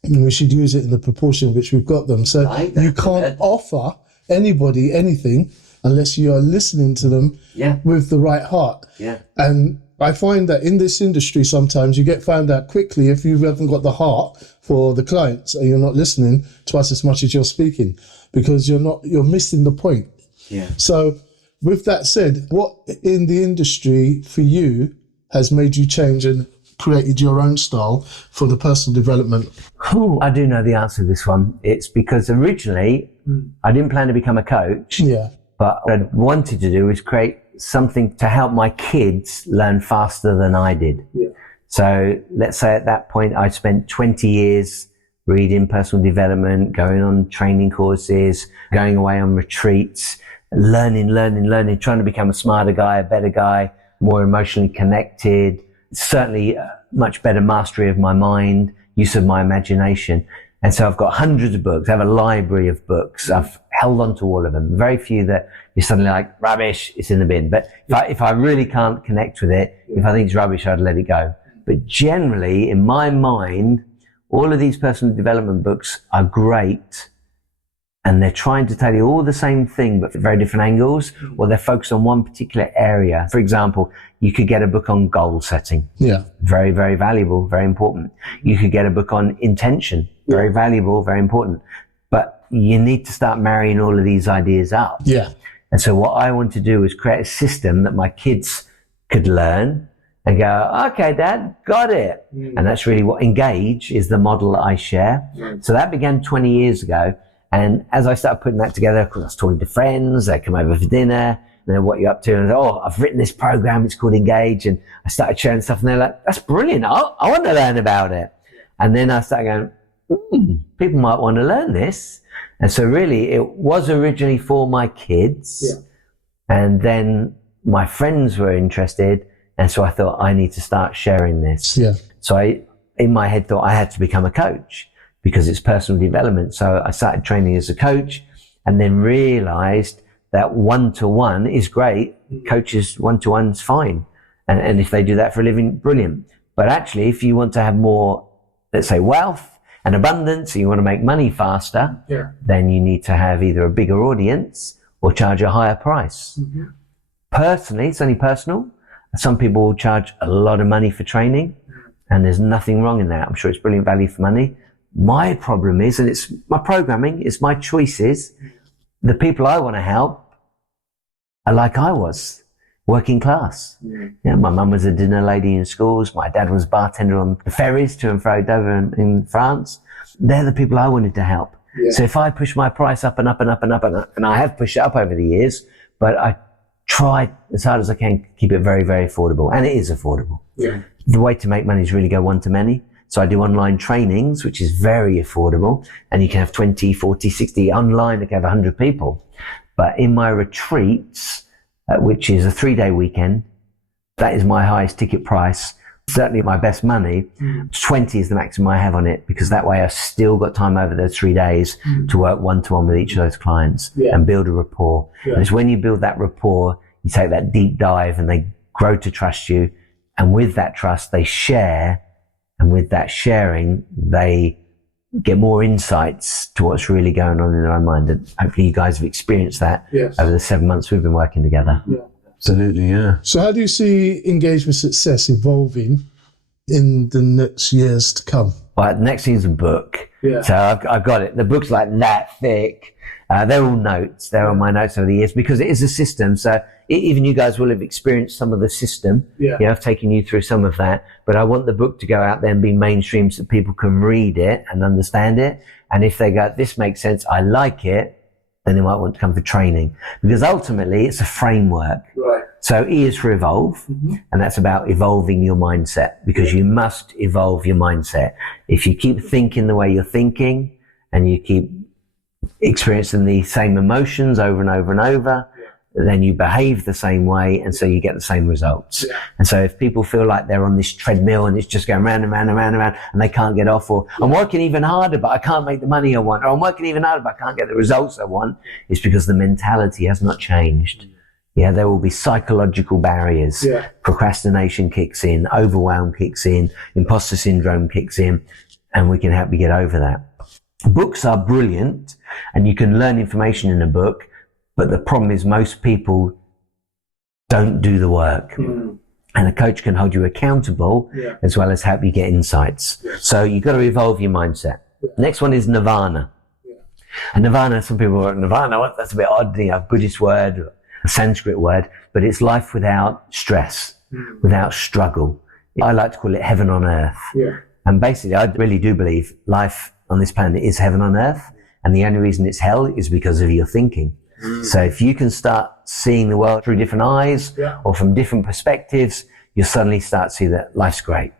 and we should use it in the proportion in which we've got them. So you can't offer anybody anything unless you are listening to them with the right heart. Yeah. And I find that in this industry, sometimes you get found out quickly if you haven't got the heart for the clients and you're not listening twice as much as you're speaking, because you're missing the point. Yeah. So with that said, what in the industry for you has made you change and created your own style for the personal development? I do know the answer to this one. It's because originally I didn't plan to become a coach. Yeah. But what I wanted to do was create something to help my kids learn faster than I did. Yeah. So let's say at that point, I spent 20 years reading personal development, going on training courses, going away on retreats, learning, trying to become a smarter guy, a better guy, more emotionally connected, certainly much better mastery of my mind, use of my imagination. And so I've got hundreds of books. I have a library of books. I've held on to all of them. Very few that you're suddenly like, rubbish, it's in the bin. But if I really can't connect with it, if I think it's rubbish, I'd let it go. But generally, in my mind, all of these personal development books are great. And they're trying to tell you all the same thing, but from very different angles, or they're focused on one particular area. For example, you could get a book on goal setting. Yeah. Very, very valuable, very important. You could get a book on intention. Very valuable, very important. But you need to start marrying all of these ideas up. Yeah. And so what I want to do is create a system that my kids could learn and go, okay, Dad, got it. And that's really what Engage is, the model that I share. So that began 20 years ago. And as I started putting that together, of course, I was talking to friends, they come over for dinner, and then what are you up to? And I go, oh, I've written this program, it's called Engage. And I started sharing stuff and they're like, that's brilliant. I want to learn about it. And then I started going, people might want to learn this. And so really it was originally for my kids. Yeah. And then my friends were interested. And so I thought I need to start sharing this. Yeah. So I, in my head, thought I had to become a coach because it's personal development. So I started training as a coach and then realized that one-to-one is great. Coaches one-to-one is fine. And if they do that for a living, brilliant. But actually, if you want to have more, let's say, wealth and abundance, and you want to make money faster, then you need to have either a bigger audience or charge a higher price. Personally, it's only personal. Some people will charge a lot of money for training, and there's nothing wrong in that. I'm sure it's brilliant value for money. My problem is, and it's my programming, it's my choices, the people I want to help are like I was, working class. My mum was a dinner lady in schools. My dad was a bartender on the ferries to and fro Dover in France. They're the people I wanted to help. So if I push my price up and up and up and up, and I have pushed it up over the years, but I try as hard as I can to keep it very, very affordable. And it is affordable. The way to make money is really go one-to-many. So I do online trainings, which is very affordable. And you can have 20, 40, 60 online. You can have 100 people. But in my retreats, which is a 3-day weekend, that is my highest ticket price. Certainly my best money. 20 is the maximum I have on it, because that way I've still got time over those 3 days to work one-to-one with each of those clients and build a rapport. And it's when you build that rapport, you take that deep dive and they grow to trust you. And with that trust, they share. And with that sharing, they get more insights to what's really going on in their own mind. And hopefully you guys have experienced that over the 7 months we've been working together. Absolutely, yeah. So how do you see engagement success evolving in the next years to come? Well, the next thing's a book. So I've got it. The book's like that thick. They're all notes. They're on my notes over the years because it is a system. So even you guys will have experienced some of the system. I've taken you through some of that. But I want the book to go out there and be mainstream so people can read it and understand it. And if they go, this makes sense, I like it, then they might want to come for training. Because ultimately, it's a framework. So E is for evolve, and that's about evolving your mindset, because you must evolve your mindset. If you keep thinking the way you're thinking and you keep experiencing the same emotions over and over and over, then you behave the same way, and so you get the same results. And so if people feel like they're on this treadmill and it's just going round and round and round and round and they can't get off, or I'm working even harder but I can't make the money I want, or I'm working even harder but I can't get the results I want, it's because the mentality has not changed. There will be psychological barriers. Procrastination kicks in, overwhelm kicks in, imposter syndrome kicks in, and we can help you get over that. Books are brilliant and you can learn information in a book, but the problem is most people don't do the work. And a coach can hold you accountable as well as help you get insights. So you've got to evolve your mindset. Next one is nirvana. And nirvana, some people are nirvana, that's a bit odd, a Buddhist word, a Sanskrit word, but it's life without stress, without struggle. I like to call it heaven on earth. And basically, I really do believe life on this planet is heaven on earth. And the only reason it's hell is because of your thinking. So if you can start seeing the world through different eyes or from different perspectives, you'll suddenly start to see that life's great.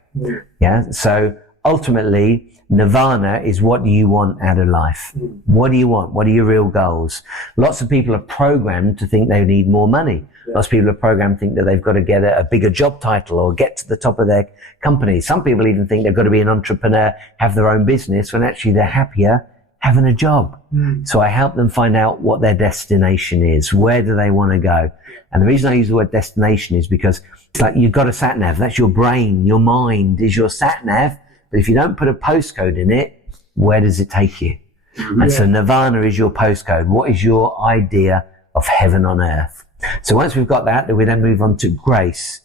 So ultimately, nirvana is, what do you want out of life? What do you want? What are your real goals? Lots of people are programmed to think they need more money. Lots of people are programmed to think that they've got to get a bigger job title or get to the top of their company. Some people even think they've got to be an entrepreneur, have their own business, when actually they're happier having a job. So I help them find out what their destination is. Where do they want to go? And the reason I use the word destination is because it's like you've got a sat nav. That's your brain. Your mind is your sat nav. But if you don't put a postcode in it, where does it take you? And so nirvana is your postcode. What is your idea of heaven on earth? So once we've got that, then we then move on to grace.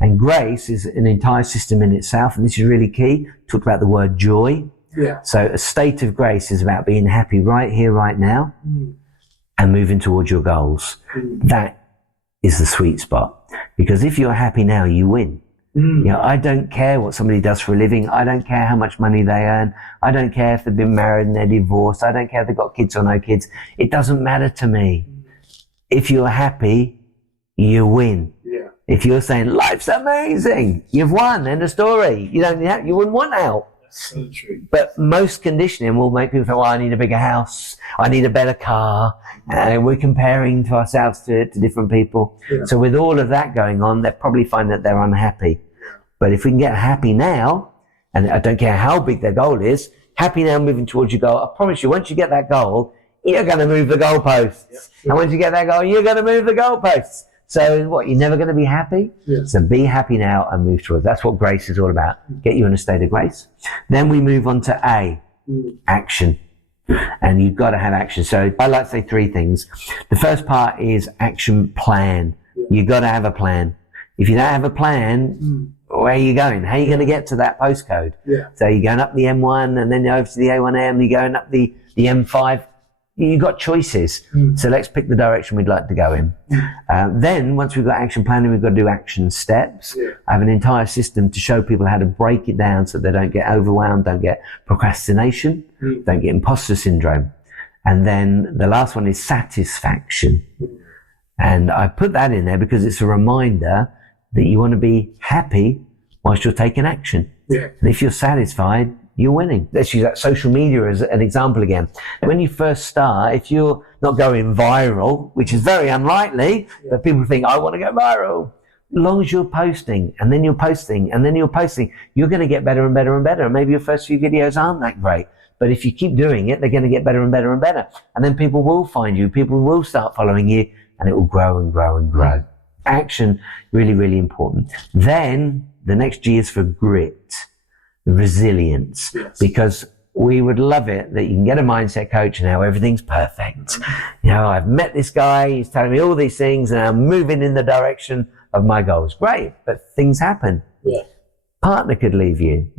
And grace is an entire system in itself. And this is really key. Talk about the word joy. So a state of grace is about being happy right here, right now, and moving towards your goals. That is the sweet spot. Because if you're happy now, you win. I don't care what somebody does for a living. I don't care how much money they earn. I don't care if they've been married and they're divorced. I don't care if they've got kids or no kids. It doesn't matter to me. If you're happy, you win. If you're saying life's amazing, you've won. End of story. You wouldn't want out. So true. But most conditioning will make people think, well, I need a bigger house, I need a better car, and we're comparing to ourselves to different people. So with all of that going on, they'll probably find that they're unhappy. But if we can get happy now, and I don't care how big their goal is, happy now moving towards your goal, I promise you, once you get that goal, you're going to move the goalposts. And once you get that goal, you're going to move the goalposts. So what, you're never going to be happy? So be happy now and move towards. That's what grace is all about. Get you in a state of grace. Then we move on to A, action. And you've got to have action. So I like to say three things. The first part is action plan. You've got to have a plan. If you don't have a plan, where are you going? How are you going to get to that postcode? So you're going up the M1 and then you're over to the A1M, you're going up the M5. You've got choices. So let's pick the direction we'd like to go in. Then once we've got action planning, we've got to do action steps. I have an entire system to show people how to break it down so they don't get overwhelmed, don't get procrastination, don't get imposter syndrome. And then the last one is satisfaction. And I put that in there because it's a reminder that you want to be happy whilst you're taking action. And if you're satisfied, you're winning. Let's use that social media as an example again. When you first start, if you're not going viral, which is very unlikely, but people think, I want to go viral. As long as you're posting, and then you're posting, and then you're posting, you're going to get better and better and better. Maybe your first few videos aren't that great, but if you keep doing it, they're going to get better and better and better. And then people will find you, people will start following you, and it will grow and grow and grow. Action, really, really important. Then the next G is for grit. Resilience, because we would love it that you can get a mindset coach and now everything's perfect. I've met this guy, he's telling me all these things and I'm moving in the direction of my goals. Great, but things happen. Partner could leave you.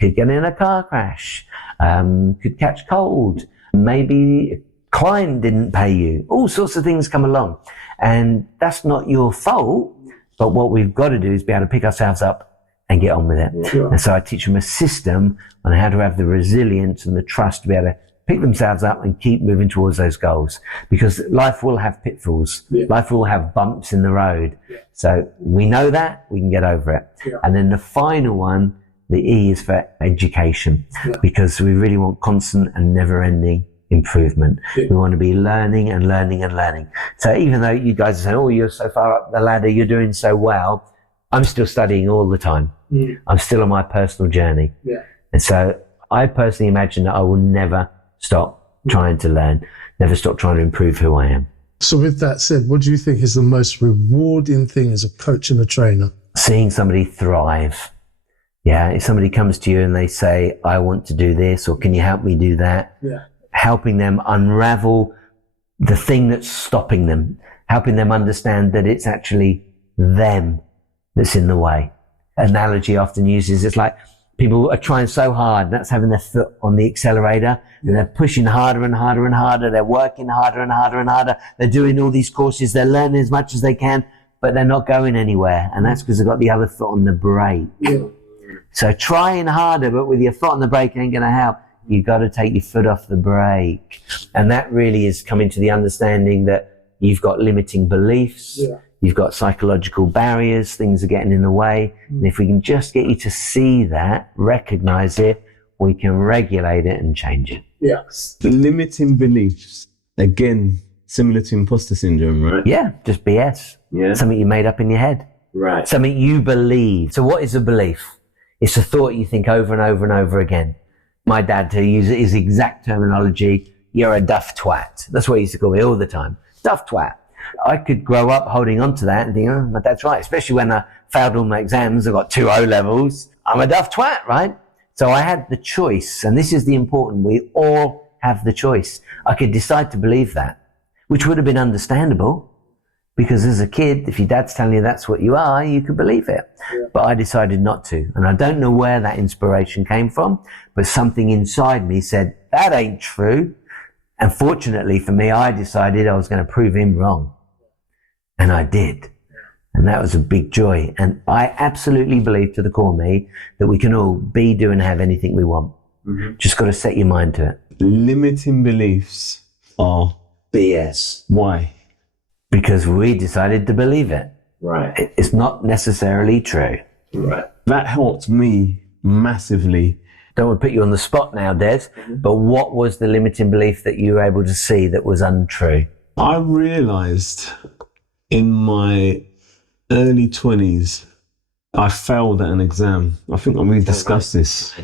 Could get in a car crash. Could catch cold. Maybe a client didn't pay you. All sorts of things come along. And that's not your fault, but what we've got to do is be able to pick ourselves up and get on with it. And so I teach them a system on how to have the resilience and the trust to be able to pick themselves up and keep moving towards those goals. Because life will have pitfalls. Life will have bumps in the road. So we know that, we can get over it. And then the final one, the E, is for education. Because we really want constant and never-ending improvement. We want to be learning and learning and learning. So even though you guys are saying, oh, you're so far up the ladder, you're doing so well, I'm still studying all the time. I'm still on my personal journey. And so I personally imagine that I will never stop trying to learn, never stop trying to improve who I am. So with that said, what do you think is the most rewarding thing as a coach and a trainer? Seeing somebody thrive. If somebody comes to you and they say, I want to do this, or can you help me do that? Helping them unravel the thing that's stopping them, helping them understand that it's actually them that's in the way. Analogy often uses, it's like people are trying so hard, that's having their foot on the accelerator, and they're pushing harder and harder and harder, they're working harder and harder and harder, they're doing all these courses, they're learning as much as they can, but they're not going anywhere, and that's because they've got the other foot on the brake. So trying harder, but with your foot on the brake ain't going to help. You've got to take your foot off the brake. And that really is coming to the understanding that you've got limiting beliefs, you've got psychological barriers, things are getting in the way. And if we can just get you to see that, recognize it, we can regulate it and change it. Yes. The limiting beliefs, again, similar to imposter syndrome, right? Yeah, just BS. Yeah. Something you made up in your head. Right. Something you believe. So what is a belief? It's a thought you think over and over and over again. My dad, to use his exact terminology, you're a duff twat. That's what he used to call me all the time. Duff twat. I could grow up holding on to that and think, oh, my dad's right. Especially when I failed all my exams, I got 2 O levels. I'm a duff twat, right? So I had the choice. And this is the important, we all have the choice. I could decide to believe that, which would have been understandable. Because as a kid, if your dad's telling you that's what you are, you could believe it. But I decided not to. And I don't know where that inspiration came from, but something inside me said, that ain't true. And fortunately for me, I decided I was going to prove him wrong. And I did. And that was a big joy. And I absolutely believe to the core of me that we can all be, do and have anything we want. Just got to set your mind to it. Limiting beliefs are BS. why? Because we decided to believe it. Right. It's not necessarily true. Right. That helped me massively. Don't want to put you on the spot now, Des, but what was the limiting belief that you were able to see that was untrue? I realised in my early 20s, I failed at an exam. I think we discussed this.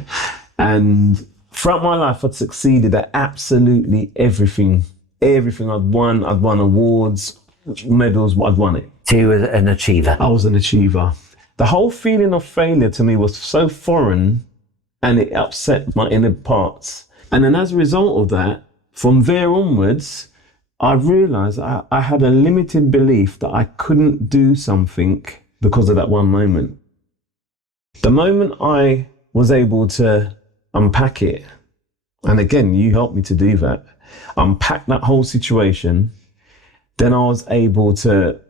And throughout my life, I'd succeeded at absolutely everything. Everything I'd won awards, medals, I'd won it. So you were an achiever. I was an achiever. The whole feeling of failure to me was so foreign and it upset my inner parts. And then as a result of that, from there onwards, I realised I had a limited belief that I couldn't do something because of that one moment. The moment I was able to unpack it, and again, you helped me to do that, unpack that whole situation, then I was able to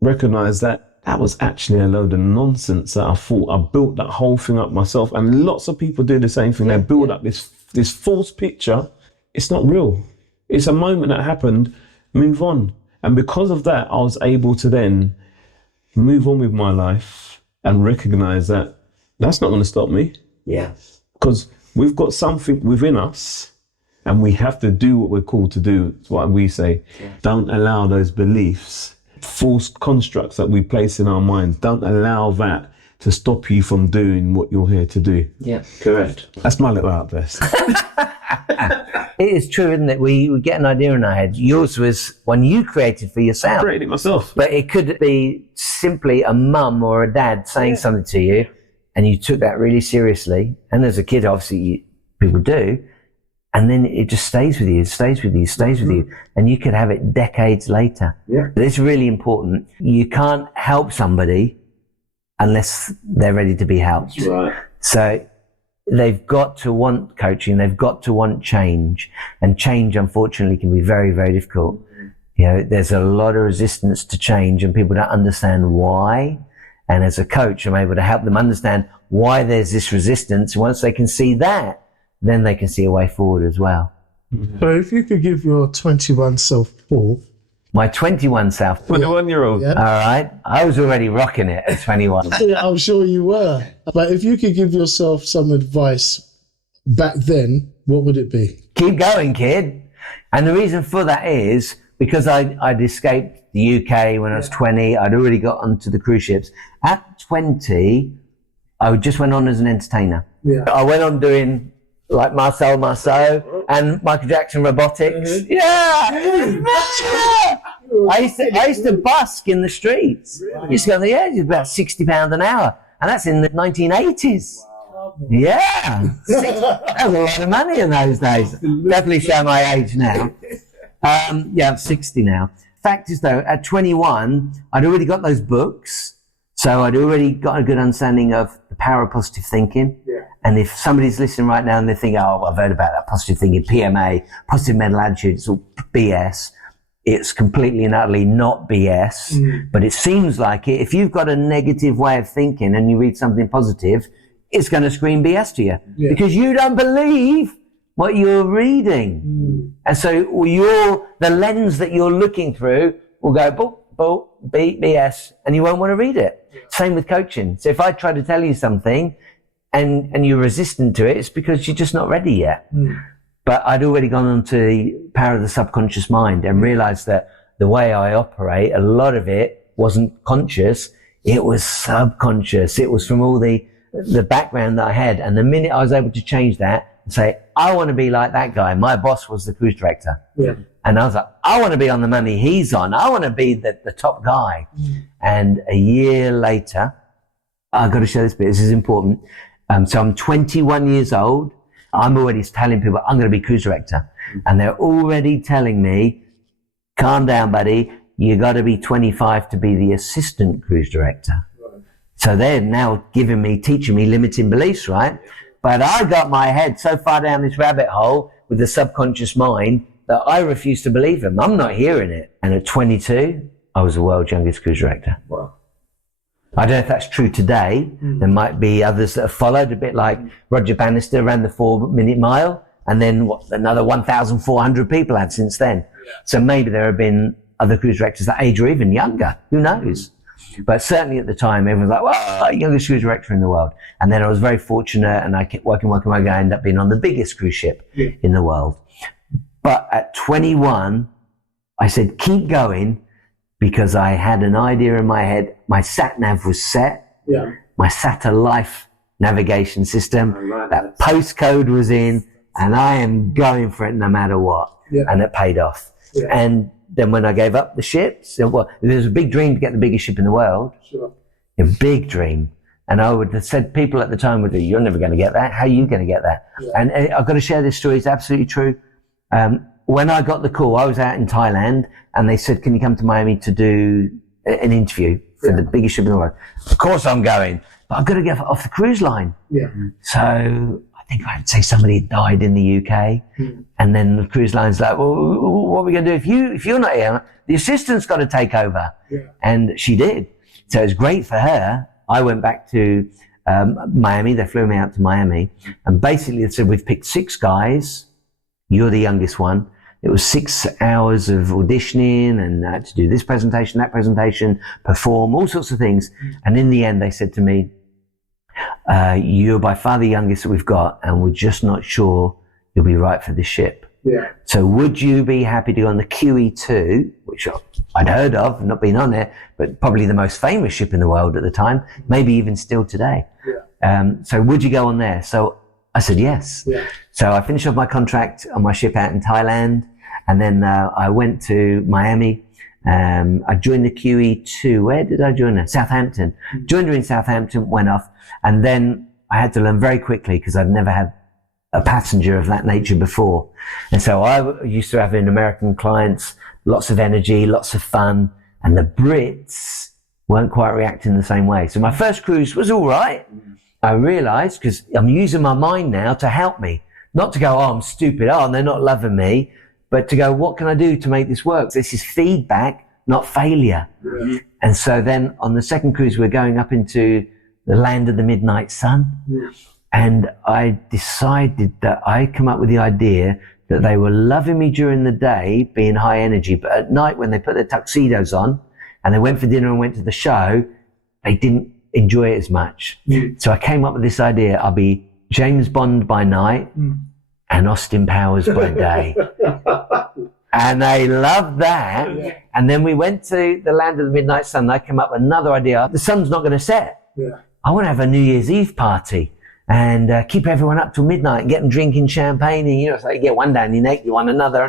recognise that that was actually a load of nonsense that I thought. I built that whole thing up myself, and lots of people do the same thing. They build up this false picture. It's not real. It's a moment that happened, move on. And because of that, I was able to then move on with my life and recognise that that's not going to stop me. Yeah. Because we've got something within us and we have to do what we're called to do. It's what we say. Don't allow those beliefs, false constructs that we place in our minds, don't allow that to stop you from doing what you're here to do. Yeah, correct. That's my little outburst. It is true, isn't it? We get an idea in our head. Yours was one you created for yourself. I created it myself. But it could be simply a mum or a dad saying something to you, and you took that really seriously. And as a kid, obviously, people do. And then it just stays with you, stays with you, stays with you. And you could have it decades later. Yeah. But it's really important. You can't help somebody unless they're ready to be helped. That's right. So they've got to want coaching. They've got to want change. And change, unfortunately, can be very, very difficult. You know, there's a lot of resistance to change and people don't understand why. And as a coach, I'm able to help them understand why there's this resistance. Once they can see that, then they can see a way forward as well. So if you could give your 21 self, Paul. My 21 self. 21-year-old. Yeah. All right. I was already rocking it at 21. Yeah, I'm sure you were. But if you could give yourself some advice back then, what would it be? Keep going, kid. And the reason for that is because I'd escaped the UK when I was 20. I'd already got onto the cruise ships. At 20, I just went on as an entertainer. Yeah. I went on doing like Marcel Marceau and Michael Jackson robotics. Mm-hmm. Yeah. I used to busk in the streets. Really? Used to go, it's about £60 an hour. And that's in the 1980s. Wow. Yeah. That was a lot of money in those days. Definitely show my age now. I'm 60 now. Fact is though, at 21, I'd already got those books. So I'd already got a good understanding of the power of positive thinking. Yeah. And if somebody's listening right now and they think, oh, I've heard about that positive thinking, PMA, positive mental attitude, it's all BS. It's completely and utterly not BS, but it seems like it. If you've got a negative way of thinking and you read something positive, it's going to scream BS to you because you don't believe what you're reading. And so the lens that you're looking through will go, BS, and you won't want to read it. Same with coaching. So if I try to tell you something and you're resistant to it, it's because you're just not ready yet. But I'd already gone on to the power of the subconscious mind and realized that the way I operate, a lot of it wasn't conscious. It was subconscious. It was from all the background that I had. And the minute I was able to change that and say, I want to be like that guy. My boss was the cruise director. Yeah. And I was like, I want to be on the money he's on. I want to be the top guy. And a year later, I've got to share this bit. This is important. So I'm 21 years old. I'm already telling people I'm going to be cruise director. And they're already telling me, calm down, buddy. You got to be 25 to be the assistant cruise director. Right. So they're now teaching me limiting beliefs, right? But I got my head so far down this rabbit hole with the subconscious mind that I refuse to believe them. I'm not hearing it. And at 22, I was the world's youngest cruise director. Wow. I don't know if that's true today. There might be others that have followed, a bit like Roger Bannister ran the 4-minute mile, and then another 1,400 people had since then. Yeah. So maybe there have been other cruise directors that age or even younger. Who knows? But certainly at the time, everyone was like, well, youngest cruise director in the world. And then I was very fortunate, and I kept working. I ended up being on the biggest cruise ship in the world. But at 21, I said, keep going, because I had an idea in my head. My sat-nav was set. Yeah. My SATA-Life navigation system. That postcode was in, and I am going for it no matter what. Yeah. And it paid off. Yeah. And then when I gave up the ship, there's a big dream to get the biggest ship in the world. Sure. A big dream. And I would have said, people at the time would go, you're never going to get that. How are you going to get that? Yeah. And I've got to share this story. It's absolutely true. When I got the call, I was out in Thailand, and they said, can you come to Miami to do an interview for the biggest ship in the world? Of course I'm going, but I've got to get off the cruise line. Yeah. So I think I'd say somebody had died in the UK. And then the cruise line's like, well, what are we going to do if you're not here? The assistant's got to take over. Yeah. And she did. So it was great for her. I went back to Miami. They flew me out to Miami. And basically they said, we've picked 6 guys. You're the youngest one. It was 6 hours of auditioning and to do this presentation, that presentation, perform, all sorts of things. And in the end, they said to me, you're by far the youngest that we've got, and we're just not sure you'll be right for this ship. Yeah. So would you be happy to go on the QE2, which I'd heard of, not been on it, but probably the most famous ship in the world at the time, maybe even still today. Yeah. So would you go on there? So I said yes. Yeah. So I finished off my contract on my ship out in Thailand, and then I went to Miami. I joined the QE2. Where did I join her? Southampton. Joined her in Southampton, went off, and then I had to learn very quickly because I'd never had a passenger of that nature before. And so I used to have American clients, lots of energy, lots of fun, and the Brits weren't quite reacting the same way. So my first cruise was all right. I realized, because I'm using my mind now to help me, not to go, oh, I'm stupid, oh, and they're not loving me, but to go, what can I do to make this work? This is feedback, not failure. Yeah. And so then on the second cruise, we're going up into the land of the midnight sun. Yeah. And I decided that I'd come up with the idea that they were loving me during the day, being high energy, but at night when they put their tuxedos on and they went for dinner and went to the show, they didn't enjoy it as much. So I came up with this idea. I'll be James Bond by night and Austin Powers by day. And they loved that. Yeah. And then we went to the land of the midnight sun. I came up with another idea. The sun's not going to set. Yeah. I want to have a New Year's Eve party and keep everyone up till midnight and get them drinking champagne. And, it's like you get one down your neck, you want another.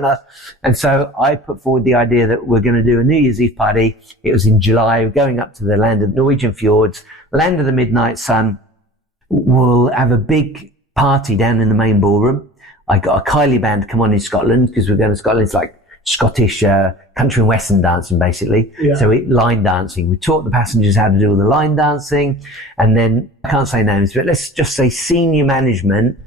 And so I put forward the idea that we're going to do a New Year's Eve party. It was in July, going up to the land of Norwegian fjords, land of the midnight sun. We'll have a big party down in the main ballroom. I got a Kylie band to come on in Scotland because we're going to Scotland. It's like Scottish country and western dancing, basically. Yeah. So line dancing. We taught the passengers how to do all the line dancing. And then, I can't say names, but let's just say senior management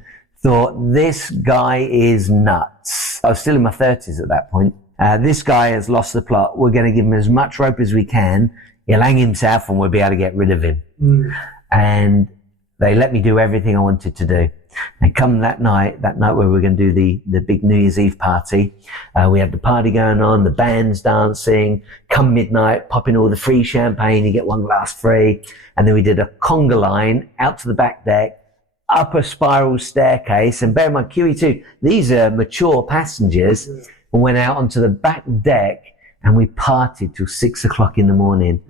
thought, this guy is nuts. I was still in my 30s at that point. This guy has lost the plot. We're going to give him as much rope as we can. He'll hang himself and we'll be able to get rid of him. And they let me do everything I wanted to do. And come that night where we were going to do the big New Year's Eve party, we had the party going on, the band's dancing, come midnight, popping all the free champagne, you get one glass free. And then we did a conga line out to the back deck, up a spiral staircase. And bear in mind, QE2, these are mature passengers. We went out onto the back deck and we partied till 6 o'clock in the morning.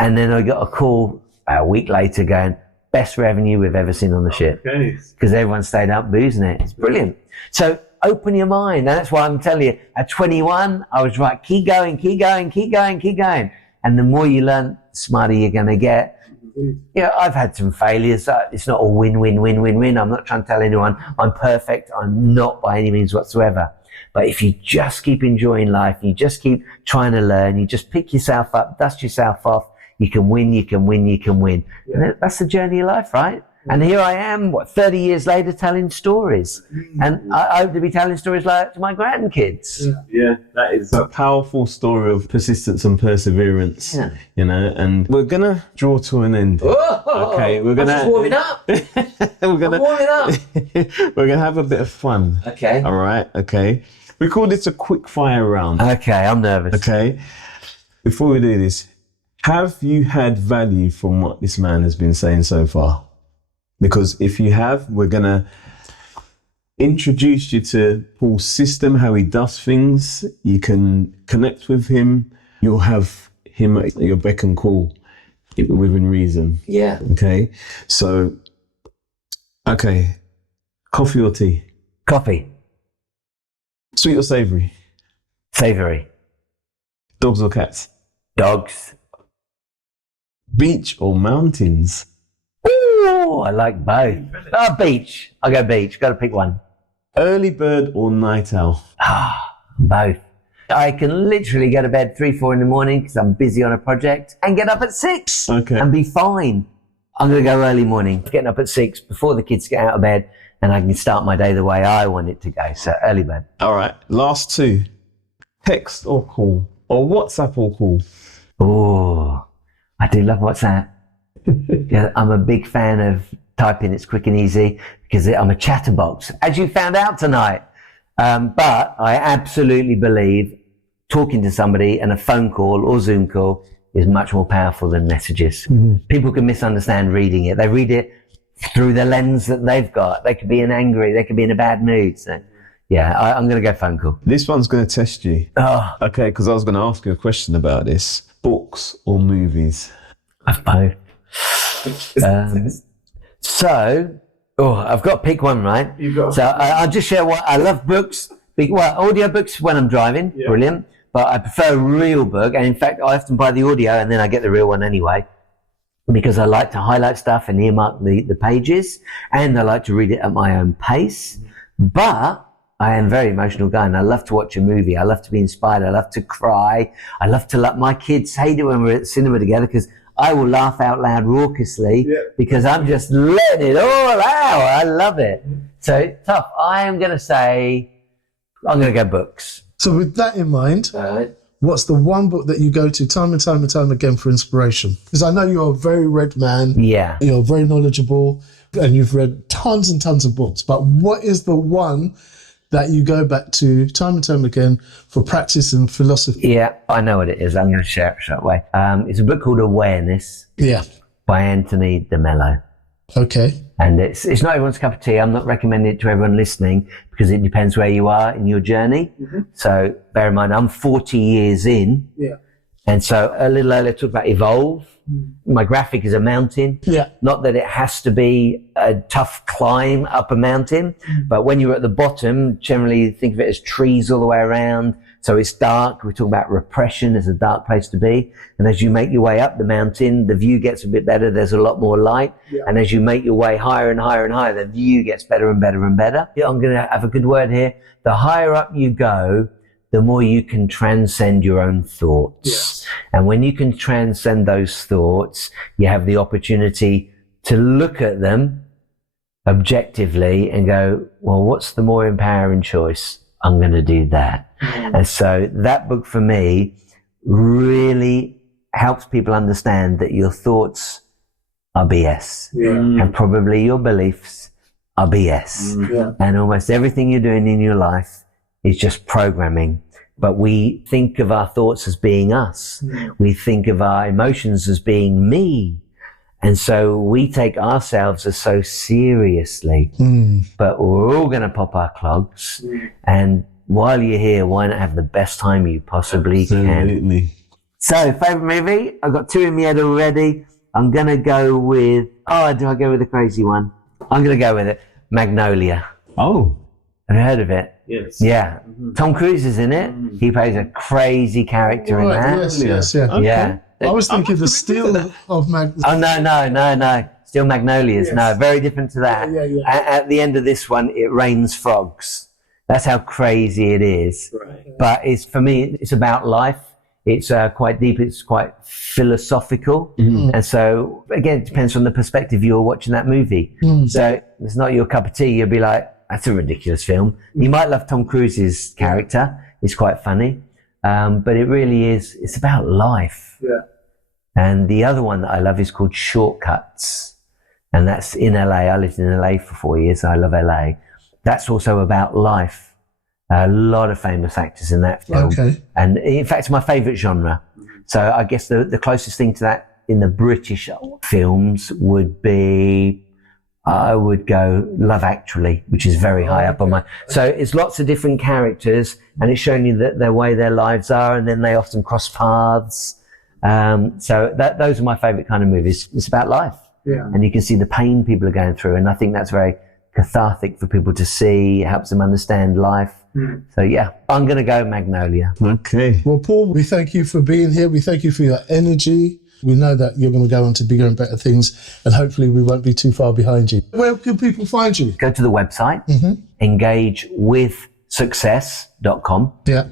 And then I got a call a week later going, best revenue we've ever seen on the ship. Because everyone stayed up boozing it. It's brilliant. So open your mind. And that's why I'm telling you, at 21, I was right. Keep going, keep going, keep going, keep going. And the more you learn, the smarter you're going to get. Yeah, I've had some failures. It's not a win, win, win, win, win. I'm not trying to tell anyone I'm perfect. I'm not by any means whatsoever. But if you just keep enjoying life, you just keep trying to learn, you just pick yourself up, dust yourself off, you can win, you can win, you can win. And that's the journey of life, right? And here I am, 30 years later, telling stories. And I hope to be telling stories like to my grandkids. Yeah, that is a powerful story of persistence and perseverance, you know, and we're going to draw to an end. Okay, we're going to... I'm warming up. I'm warming up. We're going to have a bit of fun. Okay. All right, okay. We call this a quick fire round. Okay, I'm nervous. Okay. Before we do this, have you had value from what this man has been saying so far? Because if you have, we're going to introduce you to Paul's system, how he does things. You can connect with him. You'll have him at your beck and call within reason. Yeah. Okay. So, okay. Coffee or tea? Coffee. Sweet or savoury? Savoury. Dogs or cats? Dogs. Beach or mountains? Ooh, I like both. Beach. I'll go beach. Got to pick one. Early bird or night owl? Both. I can literally go to bed 3, 4 in the morning because I'm busy on a project and get up at 6 and be fine. I'm going to go early morning, getting up at 6 before the kids get out of bed, and I can start my day the way I want it to go. So early bird. All right. Last two. Text or call? Or WhatsApp or call? Oh, I do love WhatsApp. Yeah, I'm a big fan of typing. It's quick and easy because I'm a chatterbox, as you found out tonight. But I absolutely believe talking to somebody and a phone call or Zoom call is much more powerful than messages. People can misunderstand reading it. They read it through the lens that they've got. They could be angry. They could be in a bad mood. So, yeah, I'm going to go phone call. This one's going to test you. Oh. Okay, because I was going to ask you a question about this. Books or movies? Both. I've got to pick one, right? I'll just share what I love. Books. Audio books when I'm driving, brilliant. But I prefer a real book, and in fact, I often buy the audio and then I get the real one anyway, because I like to highlight stuff and earmark the pages, and I like to read it at my own pace. But I am a very emotional guy, and I love to watch a movie. I love to be inspired. I love to cry. I love to let my kids hate it when we're at the cinema together, because I will laugh out loud raucously because I'm just letting it all out. I love it. So tough. I am going to say, I'm going to go books. So with that in mind, what's the one book that you go to time and time and time again for inspiration? Because I know you're a very read man. Yeah. You're very knowledgeable and you've read tons and tons of books. But what is the one that you go back to time and time again for practice and philosophy? Yeah, I know what it is. I'm going to share it straight away. It's a book called Awareness by Anthony DeMello. Okay. And it's not everyone's cup of tea. I'm not recommending it to everyone listening because it depends where you are in your journey. So bear in mind, I'm 40 years in. Yeah. And so a little earlier I talked about evolve. My graphic is a mountain. Yeah. Not that it has to be a tough climb up a mountain, but when you're at the bottom, generally think of it as trees all the way around. So it's dark. We talk about repression as a dark place to be. And as you make your way up the mountain, the view gets a bit better. There's a lot more light. Yeah. And as you make your way higher and higher and higher, the view gets better and better and better. Yeah, I'm going to have a good word here. The higher up you go, the more you can transcend your own thoughts. Yes. And when you can transcend those thoughts, you have the opportunity to look at them objectively and go, well, what's the more empowering choice? I'm going to do that. And so that book for me really helps people understand that your thoughts are BS. And probably your beliefs are BS. And almost everything you're doing in your life is just programming. But we think of our thoughts as being us. We think of our emotions as being me. And so we take ourselves as so seriously. But we're all going to pop our clogs. And while you're here, why not have the best time you possibly can? Absolutely. So, favourite movie? I've got two in my head already. I'm going to go with... Oh, do I go with a crazy one? I'm going to go with it. Magnolia. Oh. Have you heard of it? Yes. Yeah. Tom Cruise is in it. He plays a crazy character in that. Yes, yeah. Okay. Yeah. I was thinking the steel of Magnolia. Oh, no. Still Magnolias. Yes. No, very different to that. Yeah. At the end of this one, it rains frogs. That's how crazy it is. Right. But it's, for me, it's about life. It's quite deep. It's quite philosophical. And so, again, it depends on the perspective you're watching that movie. So if it's not your cup of tea, you'll be like, that's a ridiculous film. You might love Tom Cruise's character. It's quite funny. But it really is, it's about life. Yeah. And the other one that I love is called Shortcuts. And that's in LA. I lived in LA for 4 years. I love LA. That's also about life. A lot of famous actors in that film. Okay. And in fact, it's my favourite genre. So I guess the closest thing to that in the British films would be, I would go Love Actually, which is very high up on my... So it's lots of different characters, and it's showing you the way their lives are, and then they often cross paths. So those are my favourite kind of movies. It's about life. Yeah. And you can see the pain people are going through, and I think that's very cathartic for people to see. It helps them understand life. So yeah, I'm going to go Magnolia. Okay. Well, Paul, we thank you for being here. We thank you for your energy. We know that you're going to go on to bigger and better things, and hopefully we won't be too far behind you. Where can people find you? Go to the website, engagewithsuccess.com. Yeah.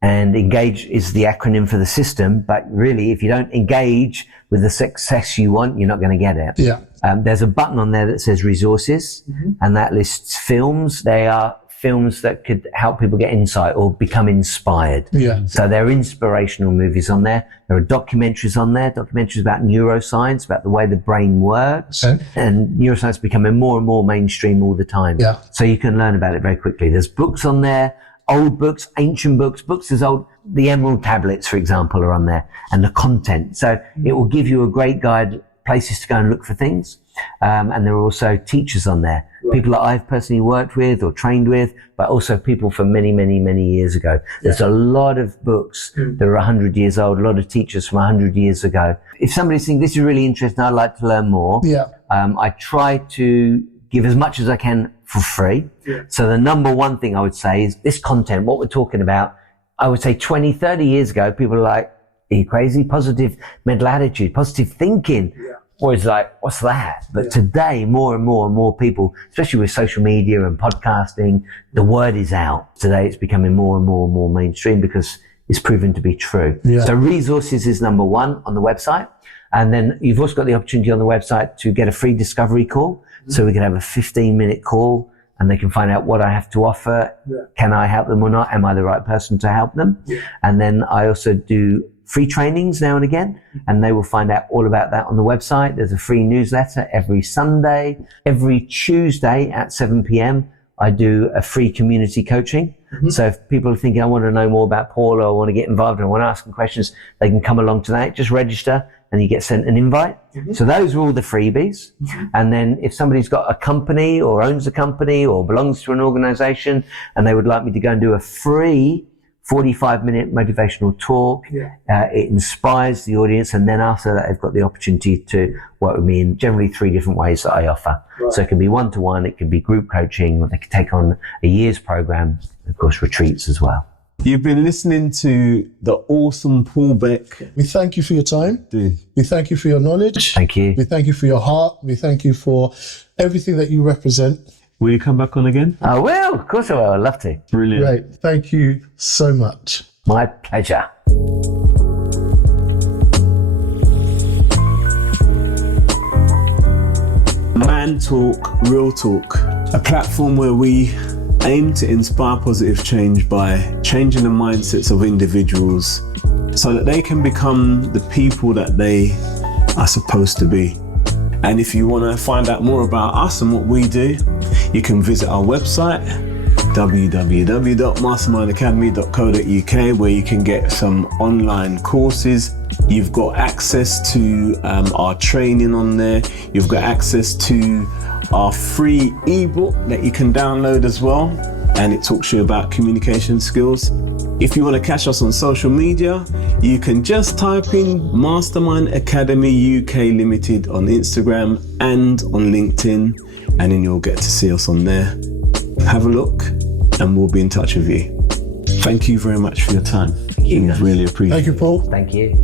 And engage is the acronym for the system, but really, if you don't engage with the success you want, you're not going to get it. Yeah. There's a button on there that says resources, and that lists films. They are films that could help people get insight or become inspired. Yeah. So there are inspirational movies on there. There are documentaries on there, documentaries about neuroscience, about the way the brain works. Okay. And neuroscience is becoming more and more mainstream all the time. Yeah. So you can learn about it very quickly. There's books on there, old books, ancient books, books as old. The Emerald Tablets, for example, are on there, and the content. So it will give you a great guide, places to go and look for things. And there are also teachers on there, people that I've personally worked with or trained with, but also people from many, many, many years ago. There's a lot of books that are 100 years old, a lot of teachers from 100 years ago. If somebody's thinking this is really interesting, I'd like to learn more. Yeah. I try to give as much as I can for free. Yeah. So the number one thing I would say is this content, what we're talking about, I would say 20, 30 years ago, people are like, are you crazy? Positive mental attitude, positive thinking. Yeah. Or it's like, what's that? But today, more and more people, especially with social media and podcasting, the word is out. Today, it's becoming more and more mainstream because it's proven to be true. Yeah. So resources is number one on the website. And then you've also got the opportunity on the website to get a free discovery call. So we can have a 15-minute call and they can find out what I have to offer. Yeah. Can I help them or not? Am I the right person to help them? Yeah. And then I also do free trainings now and again, and they will find out all about that on the website. There's a free newsletter every Sunday. Every Tuesday at 7 p.m, I do a free community coaching. So if people are thinking, I want to know more about Paul, or I want to get involved, or I want to ask them questions, they can come along to that. Just register and you get sent an invite. So those are all the freebies. And then if somebody's got a company or owns a company or belongs to an organization and they would like me to go and do a free 45-minute motivational talk. It inspires the audience, and then after that, they've got the opportunity to work with me in generally 3 different ways that I offer. So it can be one-to-one, it can be group coaching, or they can take on a year's program, of course, retreats as well. You've been listening to the awesome Paul Becque. We thank you for your time. We thank you for your knowledge. Thank you. We thank you for your heart. We thank you for everything that you represent. Will you come back on again? I will, of course I will. I'd love to. Brilliant. Great. Thank you so much. My pleasure. Man Talk, Real Talk, a platform where we aim to inspire positive change by changing the mindsets of individuals so that they can become the people that they are supposed to be. And if you want to find out more about us and what we do, you can visit our website, www.mastermindacademy.co.uk, where you can get some online courses. You've got access to our training on there. You've got access to our free ebook that you can download as well, and it talks to you about communication skills. If you want to catch us on social media, you can just type in Mastermind Academy UK Limited on Instagram and on LinkedIn, and then you'll get to see us on there. Have a look and we'll be in touch with you. Thank you very much for your time. Thank you. Really appreciate it. Thank you, Paul. Thank you.